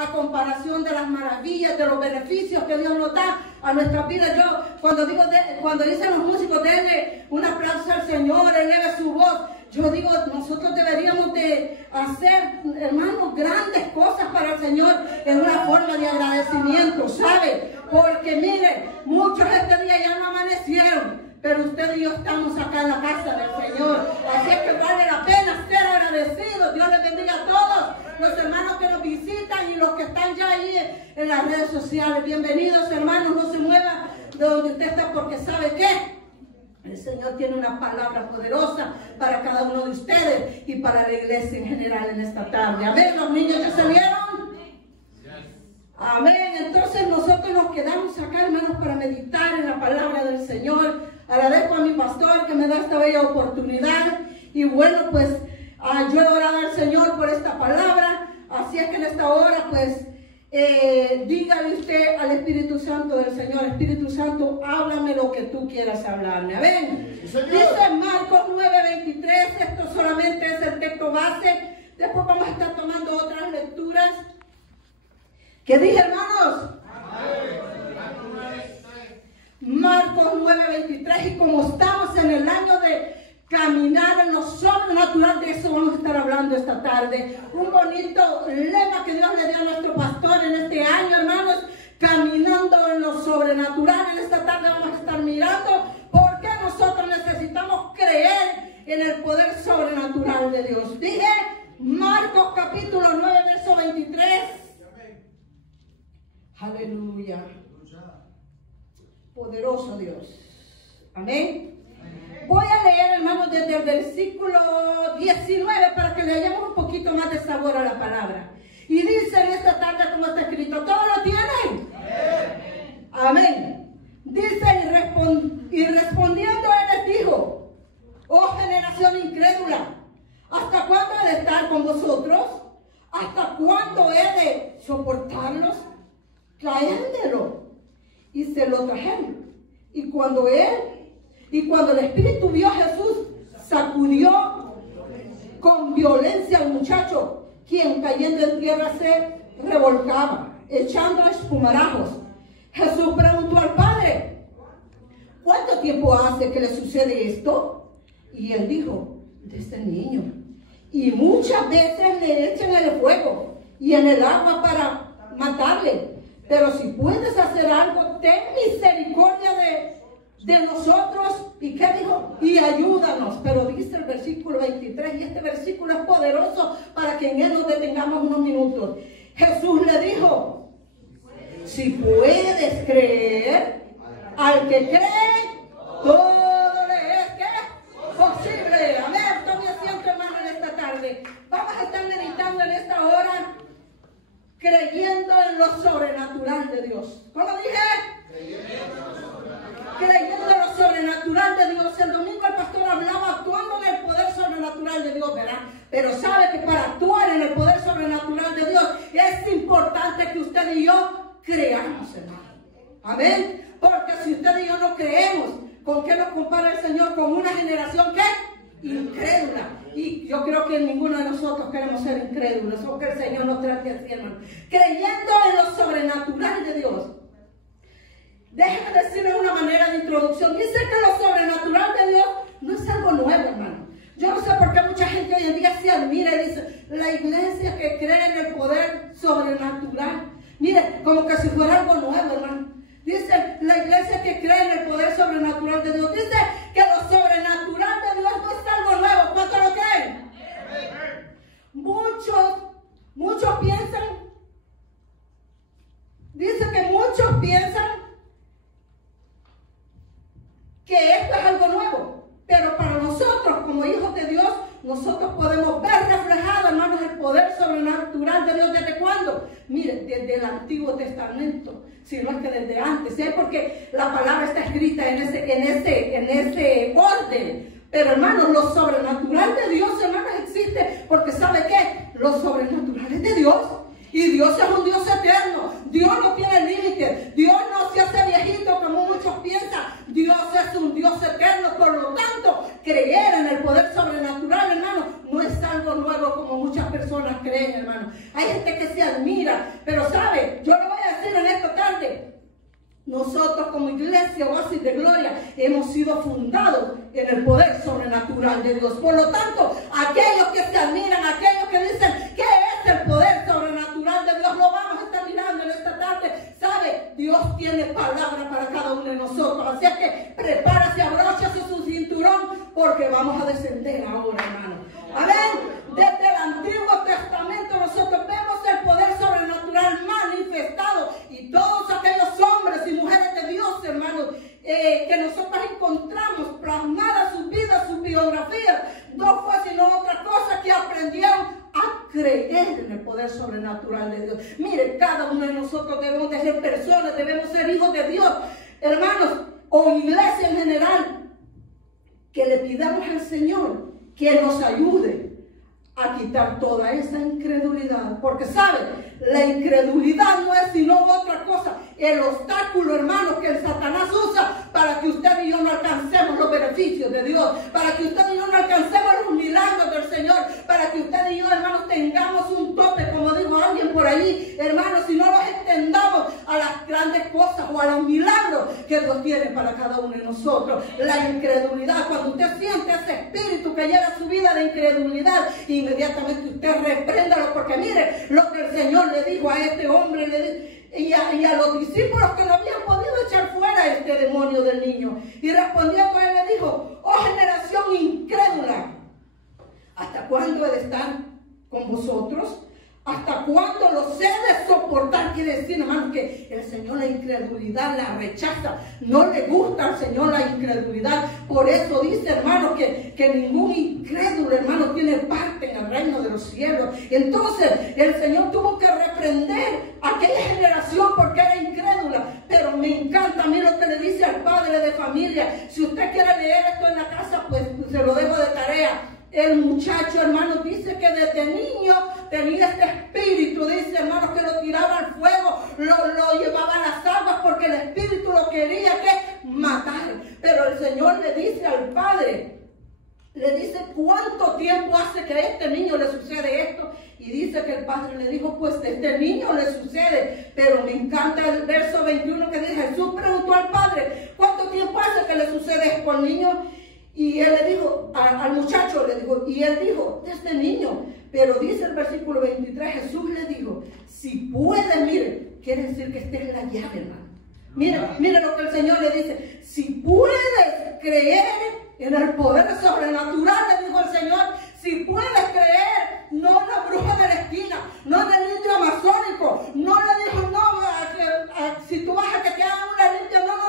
a comparación de las maravillas, de los beneficios que Dios nos da a nuestras vidas. Yo, cuando dicen los músicos, denle un aplauso al Señor, eleve su voz. Yo digo, nosotros deberíamos de hacer, hermanos, grandes cosas para el Señor en una forma de agradecimiento, ¿sabe? Porque mire, muchos este día ya no amanecieron, pero usted y yo estamos acá en la casa del Señor. Así es que vale la pena ser agradecidos. Dios les bendiga a todos los hermanos que nos visitan y los que están ya ahí en las redes sociales. Bienvenidos, hermanos, no se muevan de donde usted está, porque ¿sabe qué? El Señor tiene una palabra poderosa para cada uno de ustedes y para la iglesia en general en esta tarde. Amén. ¿Los niños ya salieron? Amén. Entonces nosotros nos quedamos acá, hermanos, para meditar en la palabra del Señor. Agradezco a mi pastor que me da esta bella oportunidad. Y bueno, pues yo he orado al Señor por esta palabra. Así es que en esta hora, pues, dígale usted al Espíritu Santo del Señor: Espíritu Santo, háblame lo que tú quieras hablarme. Amén. Sí, dice Marcos 9:23, esto solamente es el texto base. Después vamos a estar tomando otras lecturas. ¿Qué dije, hermanos? Marcos 9:23. Y como estamos en el año de caminar en lo sobrenatural, de eso vamos a estar hablando esta tarde. Un bonito lema que Dios le dio a nuestro pastor en este año, hermanos: caminando en lo sobrenatural. En esta tarde vamos a estar mirando por qué nosotros necesitamos creer en el poder sobrenatural de Dios. Dije Marcos capítulo 9, verso 23. Aleluya. Poderoso Dios. Amén. Voy a leer, hermanos, desde el versículo 19 para que le hayamos un poquito más de sabor a la palabra. Y dice en esta tarde, como está escrito, ¿todos lo tienen? Amén. Dice, y respondiendo él les dijo: oh generación incrédula, ¿hasta cuándo he de estar con vosotros? ¿Hasta cuándo he de soportarlos? Traéndelo. Y se lo trajeron. Y cuando el Espíritu vio a Jesús, sacudió con violencia al muchacho, quien cayendo en tierra se revolcaba, echando espumarajos. Jesús preguntó al padre: ¿cuánto tiempo hace que le sucede esto? Y él dijo: desde niño. Y muchas veces le echan en el fuego y en el agua para matarle. Pero si puedes hacer algo, ten misericordia de nosotros. ¿Y qué dijo? Y ayúdanos. Pero dice el versículo 23, y este versículo es poderoso para que en él nos detengamos unos minutos. Jesús le dijo: si puedes creer, al que cree, todo le es posible. Amén. Tome asiento, hermano, en esta tarde. Vamos a estar meditando en esta hora, creyendo en lo sobrenatural de Dios. ¿Cómo dije? Creyendo en lo sobrenatural de Dios. El domingo el pastor hablaba actuando en el poder sobrenatural de Dios, ¿verdad? Pero sabe que para actuar en el poder sobrenatural de Dios es importante que usted y yo creamos, hermano. Amén. Porque si usted y yo no creemos, ¿con qué nos compara el Señor? Con una generación que incrédula. Y yo creo que ninguno de nosotros queremos ser incrédulos, porque el Señor nos trate así, hermano. Creyendo en lo sobrenatural de Dios. Déjenme decirles una manera de introducción. Dice que lo sobrenatural de Dios no es algo nuevo, hermano. Yo no sé por qué mucha gente hoy en día se admira y dice: la iglesia que cree en el poder sobrenatural. Mire, como que si fuera algo nuevo, hermano. Dice, la iglesia que cree en el poder sobrenatural de Dios. Dice que lo sobrenatural de Dios no es algo nuevo. ¿Cuánto lo creen? Muchos piensan. Dice que muchos piensan que esto es algo nuevo. Pero para nosotros, como hijos de Dios, nosotros podemos ver reflejado, hermanos, el poder sobrenatural de Dios. ¿Desde cuándo? Mire, desde el Antiguo Testamento, si no es que desde antes, ¿eh? Porque la palabra está escrita en ese orden. Pero, hermanos, lo sobrenatural de Dios, hermanos, existe, porque ¿sabe qué? Lo sobrenatural es de Dios. Y Dios es un Dios eterno. Dios no tiene límites. Dios no se hace viejito como muchos piensan. Dios es un Dios eterno. Por lo tanto, creer en el poder sobrenatural, hermano, no es algo nuevo como muchas personas creen, hermano. Hay gente que se admira mentira. Pero sabe, yo le voy a decir en esta tarde, nosotros como iglesia Oasis de Gloria hemos sido fundados en el poder sobrenatural de Dios. Por lo tanto, aquellos que se admiran, aquellos que dicen ¿qué es el poder sobrenatural de Dios? Lo vamos a estar mirando en esta tarde. ¿Sabe? Dios tiene palabra para cada uno de nosotros. Así es que prepárase, abróchase su cinturón, porque vamos a descender ahora, hermano. Amén. Desde el Antiguo Testamento nosotros vemos el poder sobrenatural manifestado, y todos aquellos hombres y mujeres de Dios, hermanos, que nosotros encontramos plasmadas sus vidas, sus biografías, no fue sino otra cosa que aprendieron a creer en el poder sobrenatural de Dios. Mire, cada uno de nosotros debemos de ser personas, debemos ser hijos de Dios, hermanos, o iglesia en general, que le pidamos al Señor que nos ayude a quitar toda esa incredulidad. Porque sabe, la incredulidad no es sino otra cosa, el obstáculo, hermanos, que el Satanás usa para que usted y yo no alcancemos los beneficios de Dios, para que usted y yo no alcancemos los milagros del Señor, para que usted y yo, hermanos, tengamos un tope, como dijo alguien por ahí, hermanos, si no los extendamos a las grandes cosas o a los milagros que Dios tiene para cada uno de nosotros. La incredulidad, cuando usted siente ese espíritu que lleva su vida de incredulidad, inmediatamente usted repréndalo, porque mire lo que el Señor le dijo a este hombre y a los discípulos que no habían podido echar fuera este demonio del niño. Y respondiendo él le dijo: oh generación incrédula, ¿hasta cuándo he de estar con vosotros? ¿Hasta cuándo los he de soportar? Quiere decir, hermano, que el Señor la incredulidad la rechaza. No le gusta al Señor la incredulidad. Por eso dice, hermano, que ningún incrédulo, hermano, tiene parte en el reino de los cielos. Entonces, el Señor tuvo que reprender a aquella generación porque era incrédula. Pero me encanta a mí lo que le dice al padre de familia. Si usted quiere leer esto en la casa, pues se lo dejo de tarea. El muchacho, hermano, dice que desde niño tenía este espíritu, dice, hermano, que lo tiraba al fuego, lo llevaba a las aguas, porque el espíritu lo quería que matar. Pero el Señor le dice al padre, le dice, ¿cuánto tiempo hace que a este niño le sucede esto? Y dice que el padre le dijo, pues a este niño le sucede. Pero me encanta el verso 21 que dice, Jesús preguntó al padre, ¿cuánto tiempo hace que le sucede esto al niño? Y él le dijo, al muchacho le dijo, y él dijo, de este niño. Pero dice el versículo 23, Jesús le dijo, si puede, mire, quiere decir que esta es la llave, hermano. Mire lo que el Señor le dice, si puedes creer en el poder sobrenatural, le dijo el Señor, si puedes creer, no la bruja de la esquina, no en el indio amazónico, no le dijo, no, si tú vas a que te hagan una limpia, no.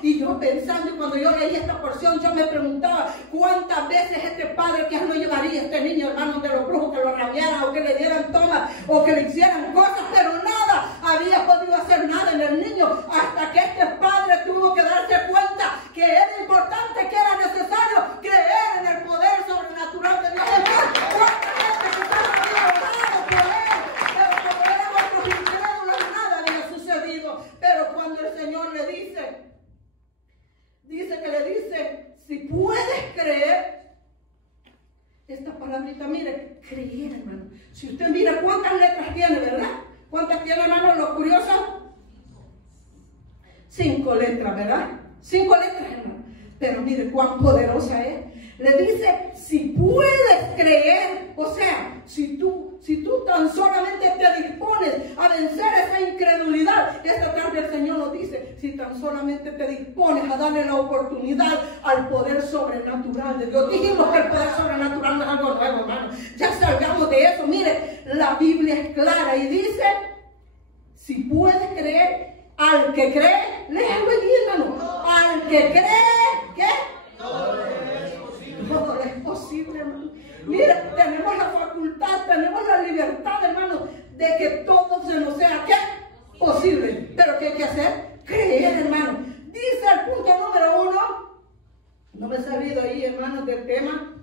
Y yo pensando, y cuando yo leí esta porción, yo me preguntaba, ¿cuántas veces este padre que no llevaría a este niño, hermano, de los brujos, que lo rabiaran, o que le dieran tomas, o que le hicieran cosas, pero nada, había podido hacer nada en el niño, hasta que este padre tuvo que darse cuenta que era importante, que era necesario creer en el poder sobrenatural de Dios. ¿Cuánta gente que estaba orando por él, pero como éramos los incrédulos, nada había sucedido? Pero cuando el Señor le dice que le dice, si puedes creer, esta palabrita, mire, creer, hermano. Si usted mira cuántas letras tiene, ¿verdad? ¿Cuántas tiene, hermano, los curiosos? 5 letras, ¿verdad? 5 letras, hermano. Pero mire cuán poderosa es. Le dice, si puedes creer, o sea, si tú tan solamente te dispones a vencer esa incredulidad. Esta tarde el Señor nos dice, si tan solamente te dispones a darle la oportunidad al poder sobrenatural de Dios. Dijimos que el poder sobrenatural no es algo nuevo, hermano. Ya salgamos de eso. Mire, la Biblia es clara y dice, si puedes creer, al que cree, léalo allí, hermano. Al que cree, ¿qué? Todo es posible, hermano. Mira, tenemos la facultad, tenemos la libertad, hermano, de que todo se nos sea, ¿qué? Posible. Pero ¿qué hay que hacer? Creer, hermano. Dice el punto número 1, no me he salido ahí, hermano, del tema.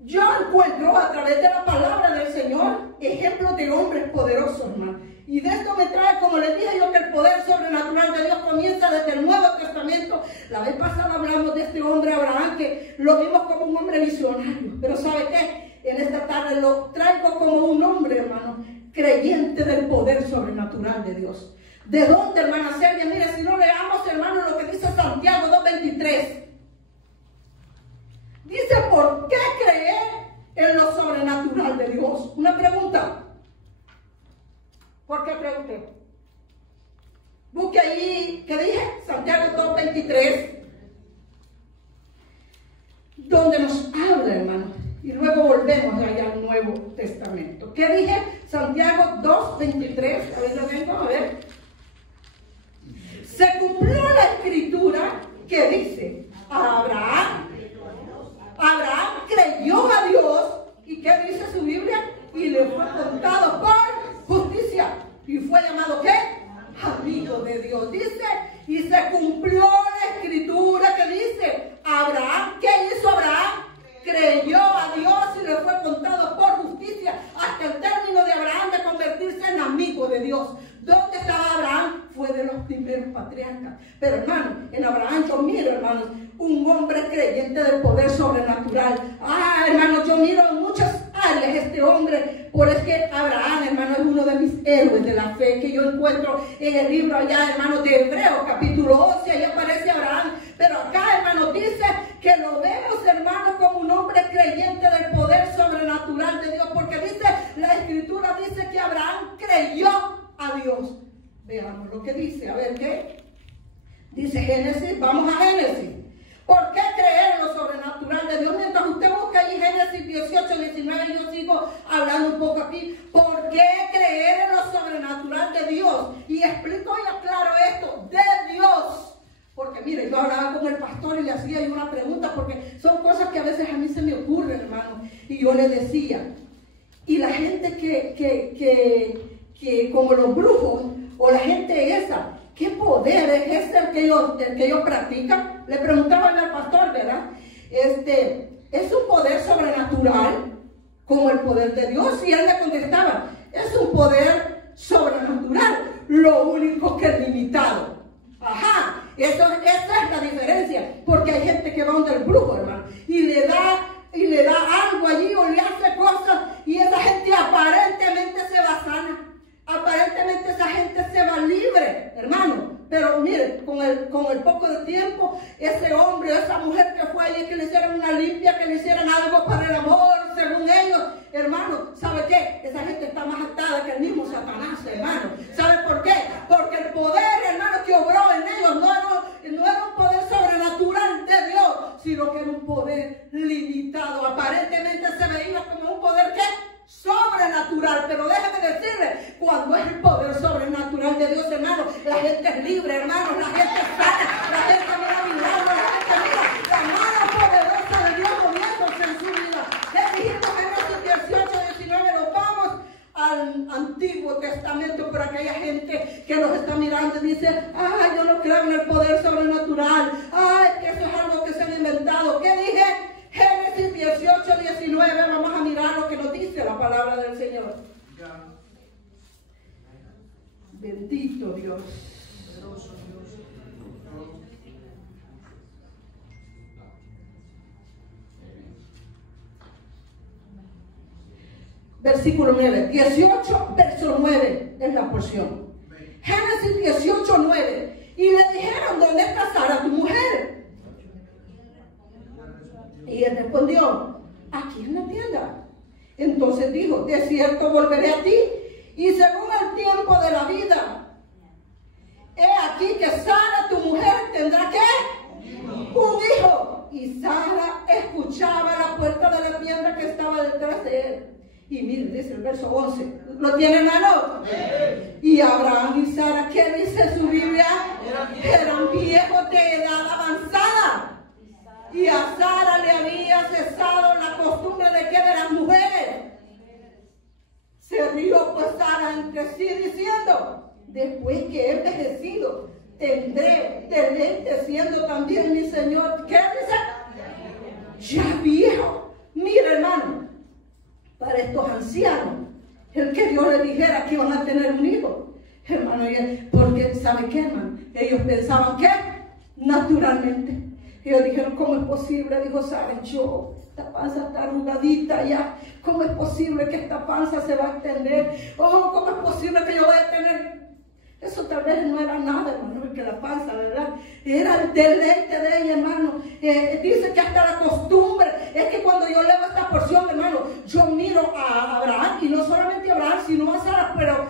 Yo encuentro a través de la palabra del Señor ejemplos de hombres poderosos, hermano. Y de esto me trae, como les dije yo, que el poder sobrenatural de Dios comienza desde el Nuevo Testamento. La vez pasada hablamos de este hombre Abraham, que lo vimos como un hombre visionario. Pero ¿sabe qué? En esta tarde lo traigo como un hombre, hermano, creyente del poder sobrenatural de Dios. ¿De dónde, hermana Celia? Mire, si no leamos, hermano, lo que dice Santiago 2:23. Dice, ¿por qué creer en lo sobrenatural de Dios? Una pregunta. ¿Por qué cree usted? Busque ahí, ¿qué dije? Santiago 2:23. Donde nos habla, hermano. Y luego volvemos allá al Nuevo Testamento. ¿Qué dije? Santiago 2:23. A ver, lo vengo a ver. Se cumplió la escritura que dice, Abraham creyó a Dios. ¿Y qué dice su Biblia? Y le fue contado por justicia. ¿Y fue llamado qué? Amigo de Dios. Dice, y se cumplió la escritura que dice, Abraham, ¿qué hizo Abraham? Creyó a Dios y le fue contado por justicia, hasta el término de Abraham de convertirse en amigo de Dios. ¿Dónde estaba Abraham? Fue de los primeros patriarcas. Pero hermano, en Abraham yo miro, hermanos, un hombre creyente del poder sobrenatural. Hermano, yo miro en muchas áreas este hombre. Por es que Abraham, hermano, es uno de mis héroes de la fe que yo encuentro en el libro allá, hermano, de Hebreos, capítulo 11. Ahí aparece Abraham. Pero acá, hermano, dice que lo vemos, hermano, como un hombre creyente del poder sobrenatural de Dios. Porque dice, la escritura dice que Abraham creyó a Dios. Veamos lo que dice, a ver qué dice Génesis. Vamos a Génesis. ¿Por qué creer en lo sobrenatural de Dios? Mientras usted busca ahí Génesis 18, 19, yo sigo hablando un poco aquí. ¿Por qué creer en lo sobrenatural de Dios? Y explico y aclaro esto, de Dios. Porque mire, yo hablaba con el pastor y le hacía una pregunta, porque son cosas que a veces a mí se me ocurren, hermano. Y yo le decía, y la gente que como los brujos, o la gente esa, ¿qué poder es ese el que ellos practican? Le preguntaba al pastor, ¿verdad? ¿Es un poder sobrenatural como el poder de Dios? Y él le contestaba, es un poder sobrenatural, lo único que es limitado. Ajá, esa es la diferencia, porque hay gente que va donde el brujo, hermano, y le da algo allí o le hace cosas, y esa gente aparentemente se va sana. Aparentemente esa gente se va libre, hermano. Pero mire, con el poco de tiempo, ese hombre o esa mujer que fue allí, que le hicieran una limpia, que le hicieran algo para el amor, según ellos, hermano, ¿sabe qué? Esa gente está más atada que el mismo Satanás, hermano. ¿Sabe por qué? Porque el poder, hermano, que obró en ellos no era un poder sobrenatural de Dios, sino que era un poder limitado. Aparentemente se veía como un poder que sobrenatural, pero déjame decirle, cuando es el poder sobrenatural de Dios, hermano, la gente es libre, hermano, la gente es sana, la gente mira milagros, la gente mira la mano poderosa de Dios moviéndose en su vida. Le dijimos en Génesis 18, 19, nos vamos al Antiguo Testamento por aquella gente que nos está mirando y dice, yo no creo en el poder sobrenatural, que eso es algo que se han inventado. ¿Qué dije? Génesis 18, 19, vamos a mirar lo que nos dice la palabra del Señor. Bendito Dios. Versículo 9, 18, verso 9 es la porción. Génesis 18, 9. Y le dijeron, ¿dónde está Sara, tu mujer? Y él respondió, aquí en la tienda. Entonces dijo, de cierto volveré a ti, y según el tiempo de la vida, he aquí que Sara, tu mujer, tendrá ¿qué? Un hijo. Y Sara escuchaba a la puerta de la tienda que estaba detrás de él. Y miren, dice el verso 11, ¿lo tienen, hermano? Y Abraham y Sara, ¿qué dice su Biblia? Eran viejos de edad avanzada. Y a Sara le había cesado la costumbre de que de las mujeres. Se rió pues Sara entre sí diciendo, después que he envejecido, tendré deleite siendo también mi Señor. ¿Qué dice? Ya viejo. Mira, hermano, para estos ancianos, el que Dios le dijera que iban a tener un hijo, hermano, porque ¿sabe qué, hermano? Ellos pensaban que naturalmente. Ellos dijeron, ¿cómo es posible? Dijo Sara, yo esta panza está arrugadita ya. ¿Cómo es posible que esta panza se va a extender? Oh, ¿cómo es posible que yo voy a tener? Eso tal vez no era nada, hermano, porque la panza, ¿verdad? Era el deleite de ella, hermano. Dice que hasta la costumbre. Es que cuando yo leo esta porción, hermano, yo miro a Abraham, y no solamente a Abraham, sino a Sara. Pero,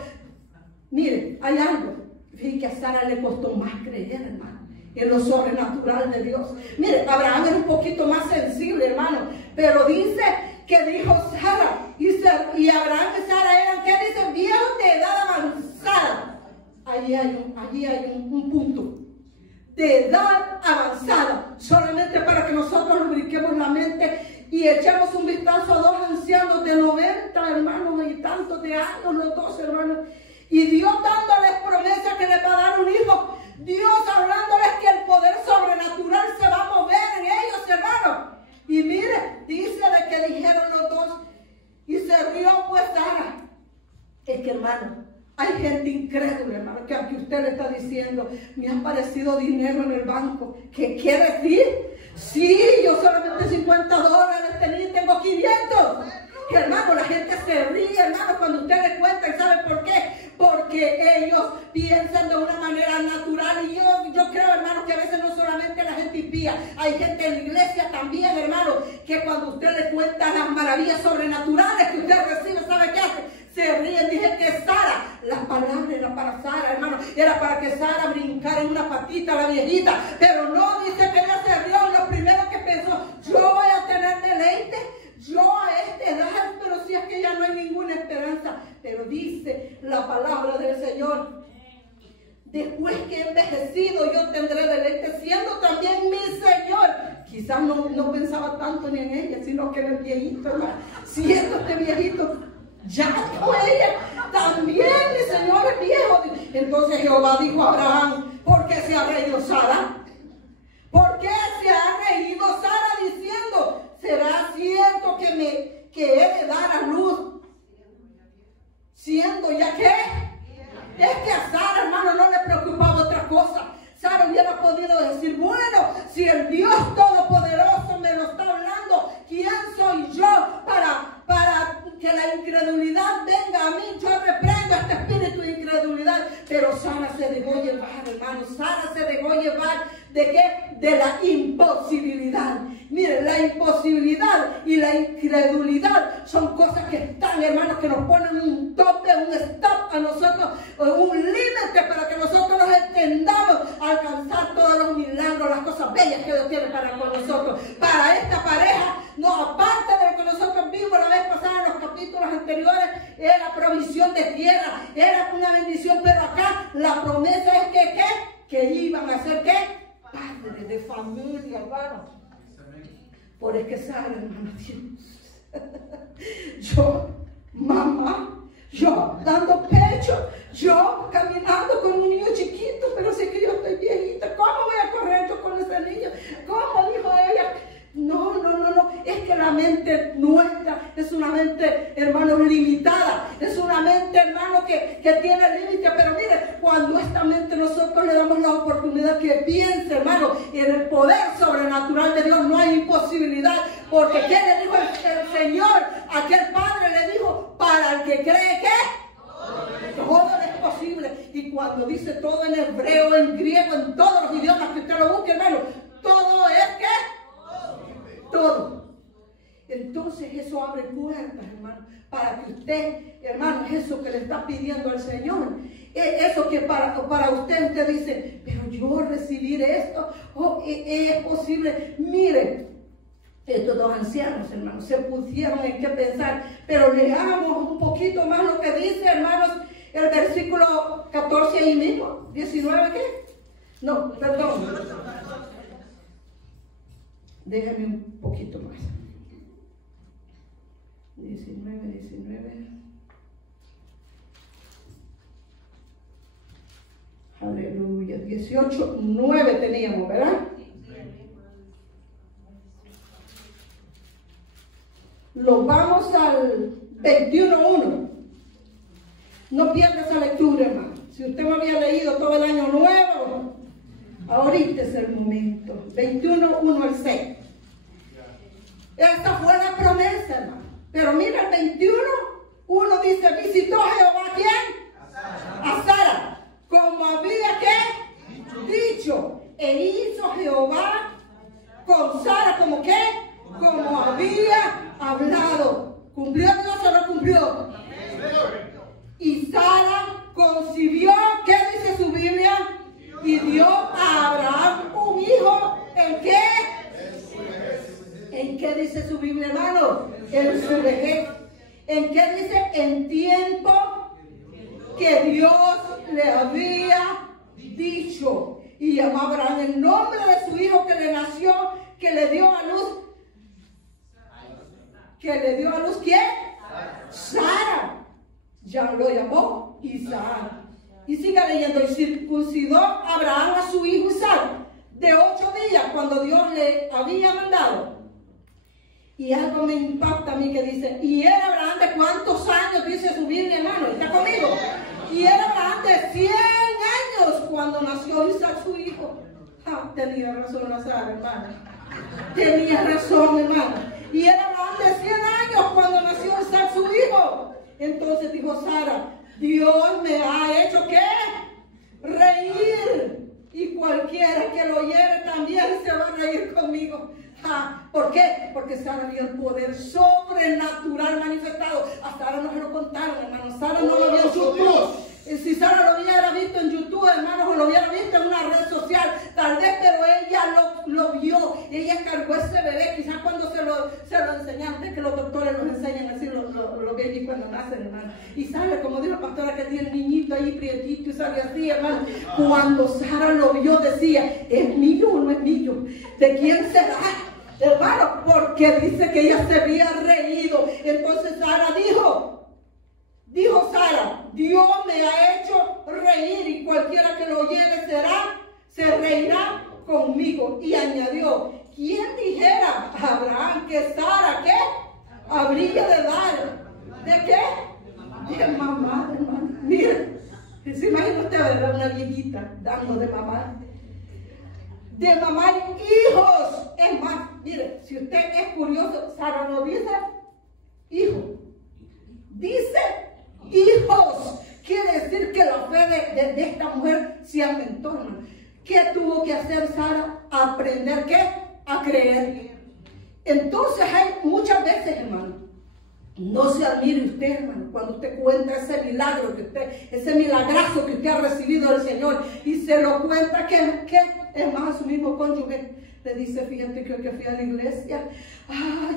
mire, hay algo. Fíjate que a Sara le costó más creer, hermano, en lo sobrenatural de Dios. Mire, Abraham era un poquito más sensible, hermano. Pero dice que dijo Sara, y Abraham y Sara eran, ¿qué dice? Viejos de edad avanzada. Allí hay un punto de edad avanzada, solamente para que nosotros lubriquemos la mente y echemos un vistazo a dos ancianos de 90, hermanos, y tantos de años, los dos, hermanos, y Dios dándoles promesa que les va a dar un hijo, Dios hablándoles que el poder sobrenatural se va a mover en ellos, hermanos. Y mire, dice de que dijeron los dos, y se rió pues Sara. Es que, hermano, hay gente incrédula, hermano, que aunque usted le está diciendo, me ha aparecido dinero en el banco. ¿Qué quiere decir? Sí, yo solamente $50 tenía y tengo 500. Y, hermano, la gente se ríe, hermano, cuando usted le cuenta. ¿Y sabe por qué? Porque ellos piensan de una manera natural. Y yo creo, hermano, que a veces no solamente la gente impía, hay gente en la iglesia también, hermano, que cuando usted le cuenta las maravillas sobrenaturales que usted recibe, ¿sabe qué hace? Se ríen. Dije que Sara, la palabra era para Sara, hermano, era para que Sara brincara en una patita, la viejita, pero no, dice que ella se rió. Lo primero que pensó, yo voy a tener deleite, yo a esta edad, pero si es que ya no hay ninguna esperanza. Pero dice la palabra del Señor, después que he envejecido yo tendré deleite, siendo también mi Señor. Quizás no pensaba tanto ni en ella, sino que en el viejito, hermano, siendo este viejito, ya dijo ella, también mi Señor es viejo. Entonces Jehová dijo a Abraham, ¿por qué se ha reído Sara? ¿Por qué se ha reído Sara diciendo, será cierto que he de dar a luz? Siendo ya que, es que a Sara, hermano, no le preocupaba otra cosa. Sara hubiera podido decir, bueno, si el Dios Todopoderoso me lo está hablando, ¿quién soy yo para que la incredulidad venga a mí? Yo reprendo este espíritu de incredulidad. Pero Sara se dejó llevar, hermano. Sara se dejó llevar ¿de qué? De la imposibilidad. Miren, la imposibilidad y la incredulidad son cosas que están, hermanos, que nos ponen un tope, un stop a nosotros, un límite para que nosotros nos entendamos a alcanzar todos los milagros, las cosas bellas que Dios tiene para con nosotros. Para esta pareja, no, aparte de lo que nosotros vimos la vez pasada en los capítulos anteriores, era provisión de tierra, era una bendición, pero acá la promesa es que iban a ser ¿qué? Padres de familia, hermano. Por es que Sara, hermano, yo, mamá, yo dando pecho, yo caminando con un niño chiquito, pero sé que yo estoy viejita. ¿Cómo voy a correr yo con ese niño? ¿Cómo? Dijo ella. No, es que la mente nuestra es una mente, hermano, limitada. Es una mente, hermano, que tiene límites. Pero mire, cuando esta mente nosotros le damos la oportunidad que piense, hermano, en el poder sobrenatural de Dios, no hay imposibilidad. Porque ¿qué le dijo el Señor? Aquel padre le dijo, para el que cree que todo es posible. Y cuando dice todo en hebreo, en griego, en todos los idiomas que usted lo busque, hermano, todo es que todo. Entonces eso abre puertas, hermano, para que usted, hermano, eso que le está pidiendo al Señor, eso que para usted dice, pero yo recibir esto, es posible. Mire, estos dos ancianos, hermanos, se pusieron en qué pensar, pero leamos un poquito más lo que dice, hermanos, el versículo 14 ahí mismo, 19, ¿qué? No, perdón. Déjame un poquito más. 19. Aleluya. 18, 9 teníamos, ¿verdad? Lo vamos al 21:1. No pierda esa lectura, hermano. Si usted me había leído todo el año nuevo, ahorita es el momento. 21:1 al 6. Esta fue la promesa, hermano. Pero mira el 21, uno dice, visitó Jehová ¿a quién? A Sara, como había ¿qué? Dicho. E hizo Jehová con Sara como ¿qué? Como había hablado. ¿Cumplió Dios o no cumplió? Y Sara concibió, ¿qué dice su Biblia? Y dio a Abraham un hijo. ¿En qué? ¿En qué dice su Biblia, hermano? En su vejez. ¿En qué dice? En tiempo que Dios le había dicho. Y llamó a Abraham el nombre de su hijo que le nació, que le dio a luz. ¿Que le dio a luz quién? Sara. Ya lo llamó Isaac. Y siga leyendo. Y circuncidó Abraham a su hijo Isaac de 8 días cuando Dios le había mandado. Y algo me impacta a mí que dice, y era Abraham de cuántos años, dice su Biblia, hermano, ¿está conmigo? Y era Abraham de 100 años cuando nació Isaac su hijo. Tenía razón la Sara, hermano. Tenía razón, hermano. Y era Abraham de 100 años cuando nació Isaac su hijo. Entonces dijo Sara, Dios me ha hecho ¿qué? Reír. Y cualquiera que lo oyere también se va a reír conmigo. ¿Por qué? Porque Sara vio el poder sobrenatural manifestado. Hasta ahora no se lo contaron, hermano. Sara no lo vio en YouTube. Si Sara lo hubiera visto en YouTube, hermanos, o lo hubiera visto en una red social, tal vez, pero ella lo vio. Ella cargó ese bebé, quizás cuando se lo enseñaron. Es que los doctores los enseñan así, los babies cuando nacen, hermano. Y sale, como dijo la pastora, que tiene el niñito ahí prietito y sale así, hermano. Cuando Sara lo vio, decía, ¿es mío o no es mío? ¿De quién será? Hermano, porque dice que ella se había reído. Entonces Sara dijo Sara, Dios me ha hecho reír y cualquiera que lo oyere se reirá conmigo. Y añadió, ¿quién dijera a Abraham que Sara, qué? Habría de dar, ¿de qué? De mamá, hermano. Mire, se imagina usted ver una viejita dando de mamá. De mamar hijos. Es más, mire, si usted es curioso, Sara no dice hijo, dice hijos. Quiere decir que la fe de esta mujer se aumentó, hermano. ¿Qué tuvo que hacer Sara? Aprender ¿qué? A creer. Entonces hay muchas veces, hermano, no se admire usted, hermano, cuando usted cuenta ese milagro ese milagrazo que usted ha recibido del Señor y se lo cuenta que es más, a su mismo cónyuge le dice, fíjate que hoy que fui a la iglesia,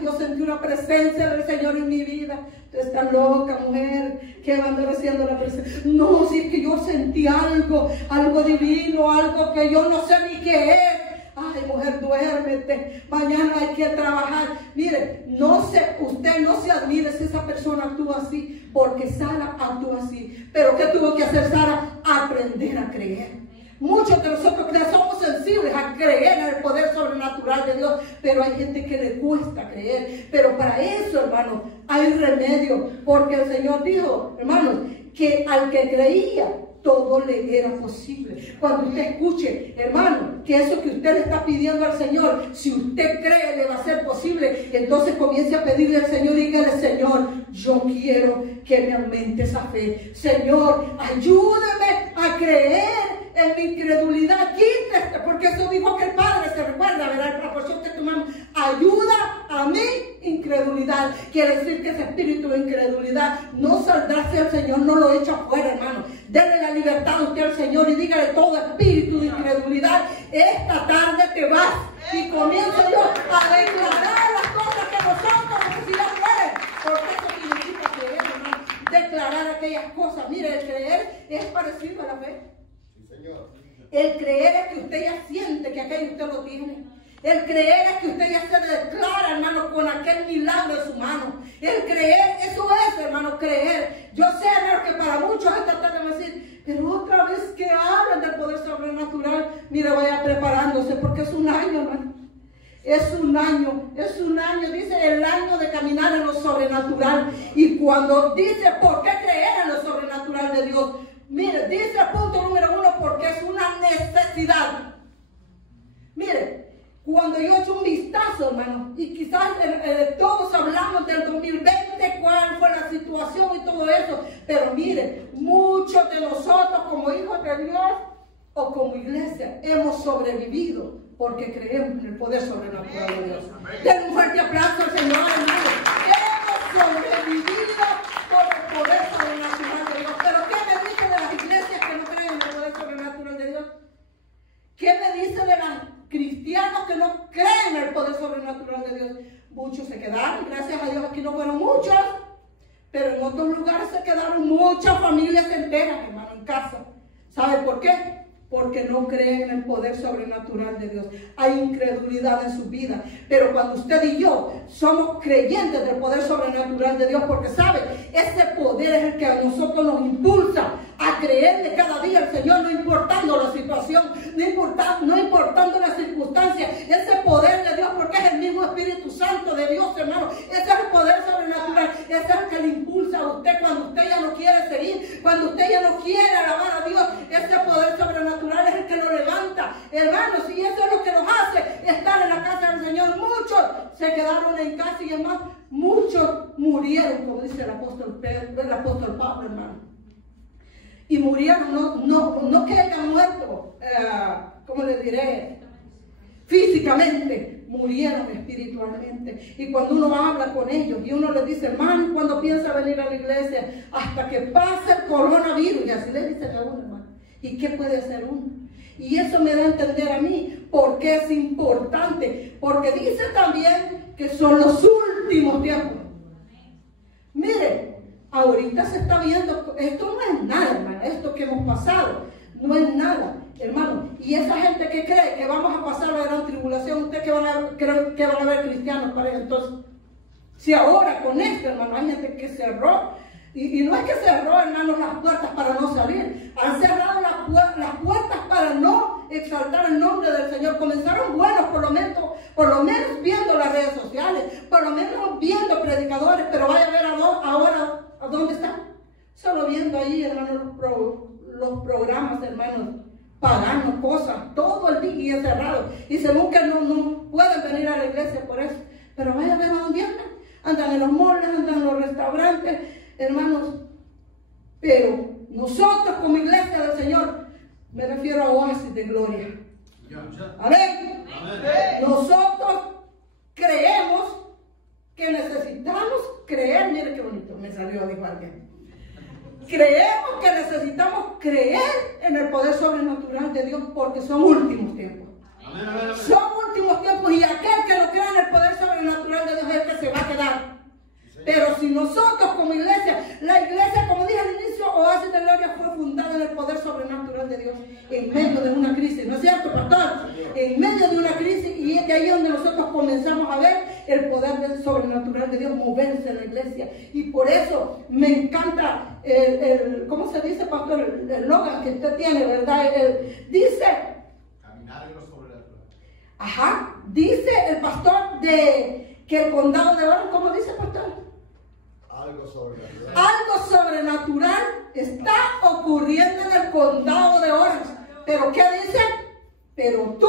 yo sentí una presencia del Señor en mi vida. Usted está loca, mujer, que va a andar haciendo la presencia. No, sí que yo sentí algo divino, algo que yo no sé ni qué es. Ay, mujer, duérmete, mañana hay que trabajar. Mire, usted no se admire si esa persona actúa así, porque Sara actuó así. Pero ¿qué tuvo que hacer Sara? Aprender a creer. Muchos de nosotros somos sensibles a creer en el poder sobrenatural de Dios, pero hay gente que le cuesta creer. Pero para eso, hermanos, hay remedio, porque el Señor dijo, hermanos, que al que creía, todo le era posible. Cuando usted escuche, hermano, que eso que usted le está pidiendo al Señor, si usted cree le va a ser posible, entonces comience a pedirle al Señor y dígale, Señor, yo quiero que me aumente esa fe. Señor, ayúdame a creer en mi incredulidad. Quítese, porque eso dijo que el Padre, se recuerda, ¿verdad? La porción que tomamos, ayuda a mi incredulidad. Quiere decir que ese espíritu de incredulidad no saldrá si el Señor no lo echa afuera, hermano. Denle la libertad a usted al Señor y dígale, todo espíritu de incredulidad, esta tarde te vas. Y comienzo yo a declarar las cosas que nosotros necesitamos creer. Porque eso significa creer, hermano. Declarar aquellas cosas. Mire, el creer es parecido a la fe. El creer es que usted ya siente que aquello usted lo tiene. El creer es que usted ya se declara, hermano, con aquel milagro en su mano. El creer, eso es, hermano, creer. Yo sé, hermano, que para muchos esta tarde me dicen, pero otra vez que hablan del poder sobrenatural, mire, vaya preparándose, porque es un año, hermano. Es un año, dice el año de caminar en lo sobrenatural. Y cuando dice, ¿por qué creer en lo sobrenatural de Dios? Mire, dice el punto número 1, porque es una necesidad. Mire, Cuando yo echo un vistazo, hermano, y quizás todos hablamos del 2020, cuál fue la situación y todo eso, pero mire, muchos de nosotros como hijos de Dios o como iglesia hemos sobrevivido porque creemos en el poder sobrenatural de Dios. Den un fuerte aplauso al Señor, hermano. Hemos sobrevivido por el poder sobrenatural de Dios. Pero ¿qué me dice de las iglesias que no creen en el poder sobrenatural de Dios? ¿Qué me dice de los cristianos que no creen en el poder sobrenatural de Dios? Muchos se quedaron, gracias a Dios aquí no fueron muchos, pero en otros lugares se quedaron muchas familias enteras, hermano, en casa. ¿Sabe por qué? Porque no creen en el poder sobrenatural de Dios. Hay incredulidad en su vida. Pero cuando usted y yo somos creyentes del poder sobrenatural de Dios, porque sabe, ese poder es el que a nosotros nos impulsa a creerle cada día al Señor, no importando la situación, no importando las circunstancias. Ese poder de Dios, porque es el mismo Espíritu Santo de Dios, hermano. Ese es el poder sobrenatural. Ese es el que le impulsa a usted cuando usted ya no quiere seguir, cuando usted ya no quiere alabar a Dios. Ese poder sobrenatural es el que lo levanta, hermanos, y eso es lo que nos hace estar en la casa del Señor. Muchos se quedaron en casa y además muchos murieron, como dice el apóstol Pablo, hermano. Y murieron, no que hayan muerto, ¿cómo les diré? Físicamente, murieron espiritualmente. Y cuando uno habla con ellos y uno les dice, hermano, cuando piensa venir a la iglesia, hasta que pase el coronavirus, y así le dicen a uno, hermano. ¿Y qué puede hacer uno? Y eso me da a entender a mí por qué es importante. Porque dice también que son los últimos tiempos. Mire, ahorita se está viendo, esto no es nada, hermano, esto que hemos pasado, no es nada, hermano. Y esa gente que cree que vamos a pasar la gran tribulación, ¿usted que van a ver cristianos para entonces? Si ahora con esto, hermano, hay gente que cerró. Y no es que cerró, hermanos, las puertas para no salir. Han cerrado las puertas para no exaltar el nombre del Señor. Comenzaron buenos, por lo menos viendo las redes sociales, por lo menos viendo predicadores, pero vaya a ver ahora a dónde están. Solo viendo ahí, hermanos, los programas, hermanos, pagando cosas todo el día encerrados. Y según que no pueden venir a la iglesia por eso. Pero vaya a ver a dónde andan. Andan en los malls, andan en los restaurantes, hermanos. Pero nosotros como iglesia del Señor, me refiero a oasis de gloria. Amén. Nosotros creemos que necesitamos creer. Mire qué bonito me salió, dijo alguien. Creemos que necesitamos creer en el poder sobrenatural de Dios porque son últimos tiempos. Son últimos tiempos y aquel que no cree en el poder sobrenatural de Dios es el que se va a quedar. Pero si nosotros como iglesia, la iglesia, como dije al inicio, Oasis de Gloria fue fundada en el poder sobrenatural de Dios en medio de una crisis, ¿no es cierto, pastor? En medio de una crisis, y es de ahí donde nosotros comenzamos a ver el poder sobrenatural de Dios moverse en la iglesia. Y por eso me encanta ¿cómo se dice, pastor? El eslogan que usted tiene, ¿verdad? Dice caminar en lo sobrenatural. Ajá, dice el pastor que el condado de Orange, ¿cómo dice, pastor? Algo sobrenatural. Algo sobrenatural está ocurriendo en el condado de Orange. ¿Pero qué dice? Pero tú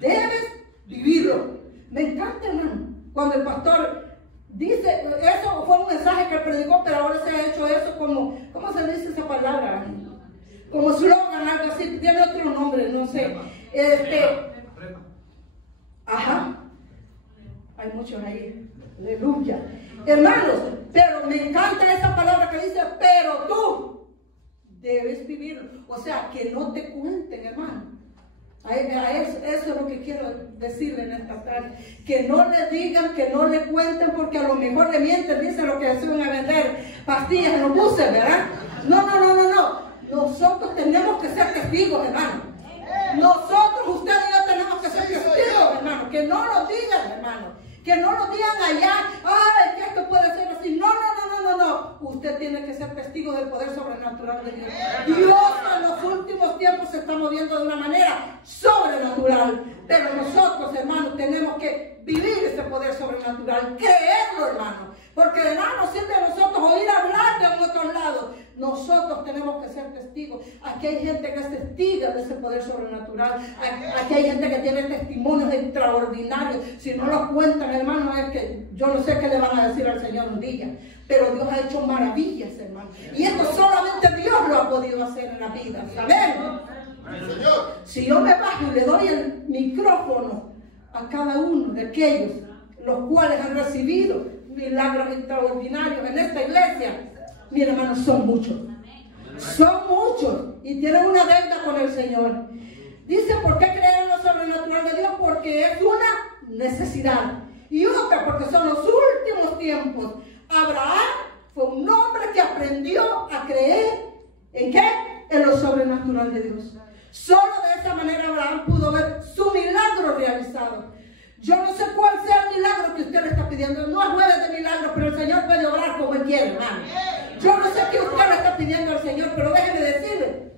debes vivirlo. Me encanta, hermano, cuando el pastor dice, eso fue un mensaje que predicó, pero ahora se ha hecho eso como, ¿cómo se dice esa palabra? Como slogan, algo así, tiene otro nombre, no sé. Ajá. Hay muchos ahí. Aleluya. Hermanos, pero me encanta esa palabra que dice, pero tú debes vivirlo. O sea, que no te cuenten, hermano. Eso es lo que quiero decirle en esta tarde. Que no le digan, que no le cuenten, porque a lo mejor le mienten, dicen lo que se van a vender pastillas en los buses, ¿verdad? No. Nosotros tenemos que ser testigos, hermano. Nosotros, usted y yo tenemos que ser testigos, hermano. Que no lo digan, hermano. Que no lo digan allá, ay, que esto puede ser así. No. Usted tiene que ser testigo del poder sobrenatural de Dios. Dios en los últimos tiempos se está moviendo de una manera sobrenatural. Pero nosotros, hermanos, tenemos que vivir ese poder sobrenatural, creerlo, hermano. Porque de nada nos sirve a nosotros oír hablar de otros lados nosotros tenemos que ser testigos. Aquí hay gente que es testiga de ese poder sobrenatural. Aquí hay gente que tiene testimonios extraordinarios. Si no los cuentan, hermano, es que yo no sé qué le van a decir al Señor un día. Pero Dios ha hecho maravillas, hermano. Y esto solamente Dios lo ha podido hacer en la vida. ¿Saben? Si yo me bajo y le doy el micrófono a cada uno de aquellos los cuales han recibido milagros extraordinarios en esta iglesia, mi hermano, son muchos. Son muchos y tienen una deuda con el Señor. Dice, ¿por qué creer en lo sobrenatural de Dios? Porque es una necesidad. Y otra, porque son los últimos tiempos. Abraham fue un hombre que aprendió a creer ¿en qué? En lo sobrenatural de Dios. Solo de esa manera Abraham pudo ver su milagro realizado. Yo no sé cuál sea el milagro que usted le está pidiendo. No es jueves de milagros, pero el Señor puede obrar como Él quiere, hermano. Yo no sé qué usted le está pidiendo al Señor, pero déjeme decirle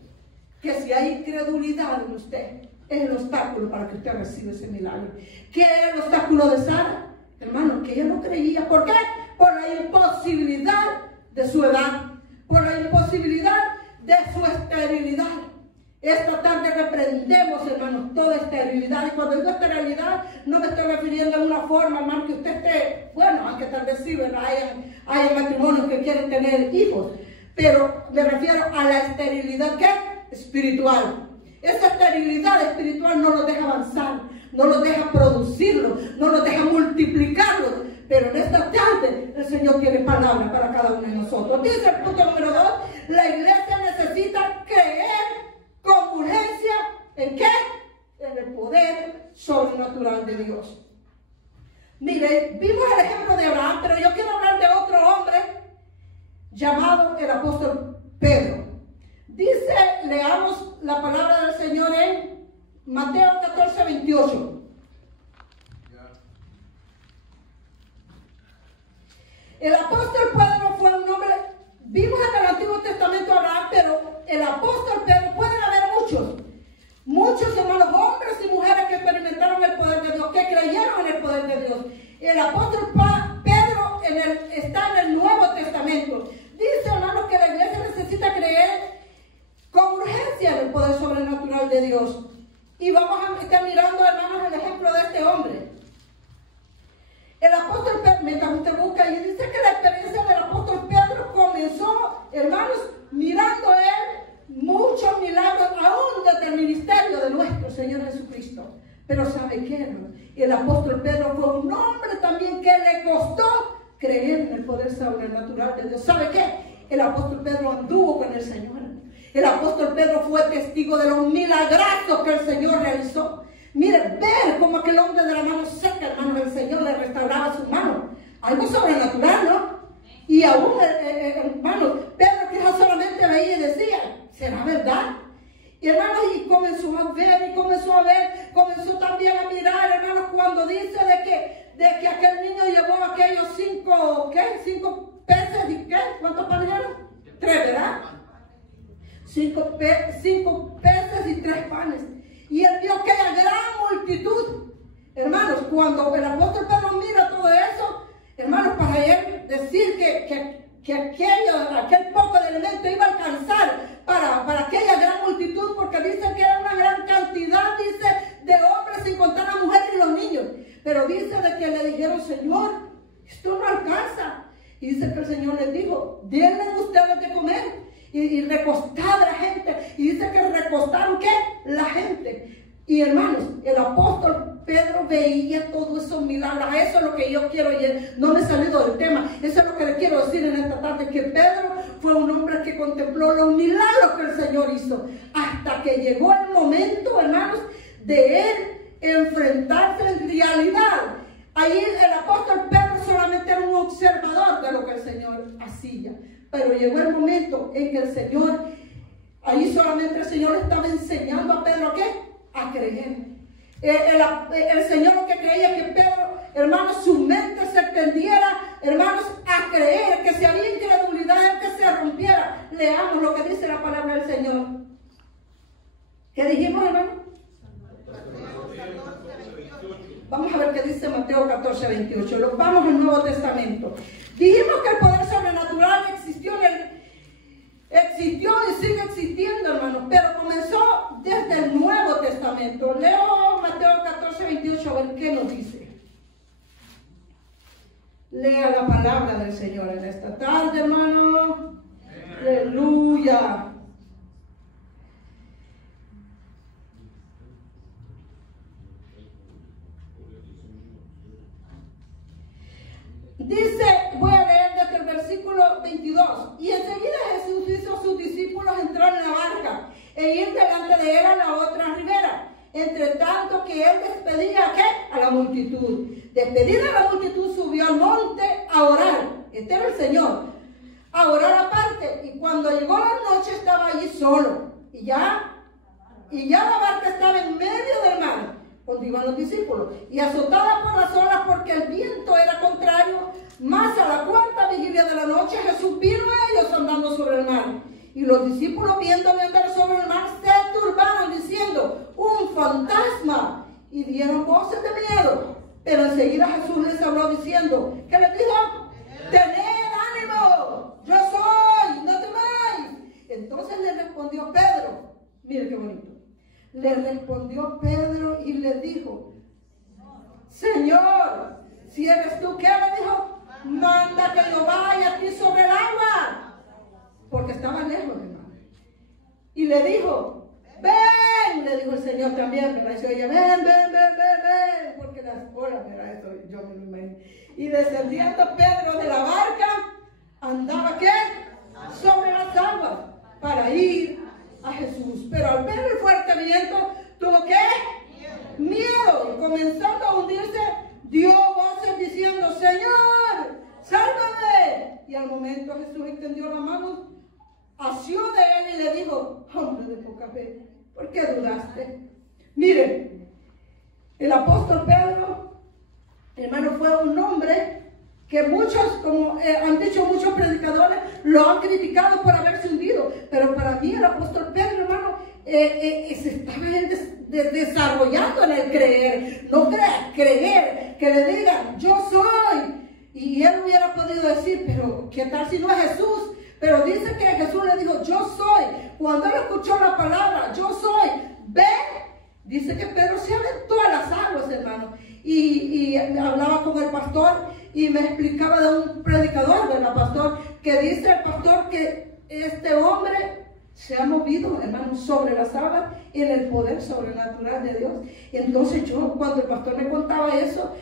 que si hay incredulidad en usted, es el obstáculo para que usted reciba ese milagro. ¿Qué era el obstáculo de Sara? Hermano, que ella no creía. ¿Por qué? Por la imposibilidad de su edad, por la imposibilidad de su esterilidad. Esta tarde reprendemos, hermanos, toda esterilidad. Y cuando digo esterilidad, no me estoy refiriendo a una forma, hermano, que usted esté, bueno, aunque tal vez sí, ¿verdad? Hay matrimonios que quieren tener hijos, pero me refiero a la esterilidad, ¿qué? Espiritual. Esa esterilidad espiritual no nos deja avanzar, no nos deja producirlo, no nos deja multiplicarlo. Pero en esta tarde el Señor tiene palabra para cada uno de nosotros. Dice el punto número 2, la iglesia necesita creer con urgencia, ¿en qué? En el poder sobrenatural de Dios. Mire, vimos el ejemplo de Abraham, pero yo quiero hablar de otro hombre llamado el apóstol Pedro. Dice, leamos la palabra del Señor en Mateo 14, 28. El apóstol Pedro fue un hombre, vimos en el Antiguo Testamento a Abraham, pero el apóstol Pedro, pueden haber muchos hermanos, hombres y mujeres que experimentaron el poder de Dios, que creyeron en el poder de Dios. El apóstol Pedro está en el Nuevo Testamento. Dice, hermanos, que la iglesia necesita creer con urgencia en el poder sobrenatural de Dios. Y vamos a estar mirando, hermanos, el ejemplo de este hombre. El apóstol Pedro, mientras usted busca, y dice que la experiencia del apóstol Pedro comenzó, hermanos, mirando él muchos milagros aún desde el ministerio de nuestro Señor Jesucristo. Pero ¿sabe qué, hermano? El apóstol Pedro fue un hombre también que le costó creer en el poder sobrenatural de Dios. ¿Sabe qué? El apóstol Pedro anduvo con el Señor. El apóstol Pedro fue testigo de los milagrazos que el Señor realizó. Mire, ver cómo aquel hombre de la mano seca, hermano, el Señor le restauraba su mano. Algo sobrenatural, ¿no? Y aún, hermano, Pedro que no solamente veía y decía, ¿será verdad? Y hermano, y comenzó a ver, comenzó también a mirar, hermano, cuando dice de que aquel niño llevó aquellos 5 peces, ¿y qué? ¿Cuántos panes eran? 3, ¿verdad? 5 peces y 3 panes. Y él vio aquella gran multitud. Hermanos, cuando el apóstol Pedro mira todo eso, hermanos, para él decir que aquel poco de elemento iba a alcanzar para aquella gran multitud, porque dice que era una gran cantidad, dice, de hombres sin contar a las mujeres y los niños. Pero dice de que le dijeron, Señor, esto no alcanza. Y dice que el Señor les dijo, denle ustedes de comer. Y recostar a la gente. Y dice que recostaron, ¿qué? La gente. Y hermanos, el apóstol Pedro veía todos esos milagros. Eso es lo que yo quiero, no me he salido del tema. Eso es lo que le quiero decir en esta tarde, que Pedro fue un hombre que contempló los milagros que el Señor hizo. Hasta que llegó el momento, hermanos, de él enfrentarse en realidad. Ahí el apóstol Pedro solamente era un observador de lo que el Señor hacía. Pero llegó el momento en que el Señor, ahí solamente el Señor estaba enseñando a Pedro, ¿a qué? A creer. El Señor lo que creía que Pedro, hermanos, su mente se extendiera, hermanos, a creer, que si había incredulidad, que se rompiera. Leamos lo que dice la palabra del Señor. ¿Qué dijimos, hermano? Vamos a ver qué dice Mateo 14, 28. Vamos al Nuevo Testamento. Dijimos que el poder sobrenatural existió en existió y sigue existiendo, hermanos, pero comenzó desde el Nuevo Testamento. Leo Mateo 14, 28, a ver qué nos dice. Lea la palabra del Señor en esta tarde, hermano. Aleluya. Dice, voy a leer desde el versículo 22. Y enseguida Jesús hizo a sus discípulos entrar en la barca e ir delante de él a la otra ribera. Entre tanto que él despedía ¿a qué? A la multitud. Despedida a la multitud, subió al monte a orar. Este era el Señor. A orar aparte. Y cuando llegó la noche estaba allí solo. Y ya la barca estaba en medio del mar, donde iban los discípulos, y azotada por las olas porque el viento era contrario. Más a la cuarta vigilia de la noche Jesús vino a ellos andando sobre el mar. Y los discípulos, viéndole andar sobre el mar, se turbaron diciendo: un fantasma, y dieron voces de miedo. Pero enseguida Jesús les habló diciendo, ¿qué les dijo? Tened ánimo, yo soy, no temáis. Entonces le respondió Pedro, mire qué bonito, le respondió Pedro y le dijo: Señor, si eres tú, ¿qué le dijo? Manda que yo vaya aquí sobre el agua, porque estaba lejos, hermano. Y le dijo: ven, le dijo el Señor también, ¿verdad? Y se oye, ven, porque las olas, ¿verdad? Eso yo me lo imagino. Y descendiendo Pedro de la barca, andaba, ¿qué? Sobre las aguas, para ir a Jesús. Pero al ver el fuerte viento, tuvo, ¿qué? Miedo. Y comenzando a hundirse, dio voces diciendo: Señor, sálvame. Y al momento Jesús extendió la mano, asió de él y le dijo: hombre de poca fe, ¿por qué dudaste? Miren, el apóstol Pedro, hermano, fue un hombre que muchos, como han dicho muchos predicadores, lo han criticado por haberse hundido. Pero para mí el apóstol Pedro, hermano, se estaba desarrollando en el creer. No creer, que le digan: yo soy. Y él hubiera podido decir: pero ¿qué tal si no es Jesús? Pero dice que Jesús le dijo: yo soy. Cuando él escuchó la palabra, yo soy, ven, dice que Pedro se aventó a las aguas, hermano. Y hablaba con el pastor y me explicaba de un predicador, ¿verdad, pastor? Que dice el pastor que este hombre se ha movido, hermano, sobre las aguas en el poder sobrenatural de Dios. Y entonces yo, cuando el pastor me contaba eso,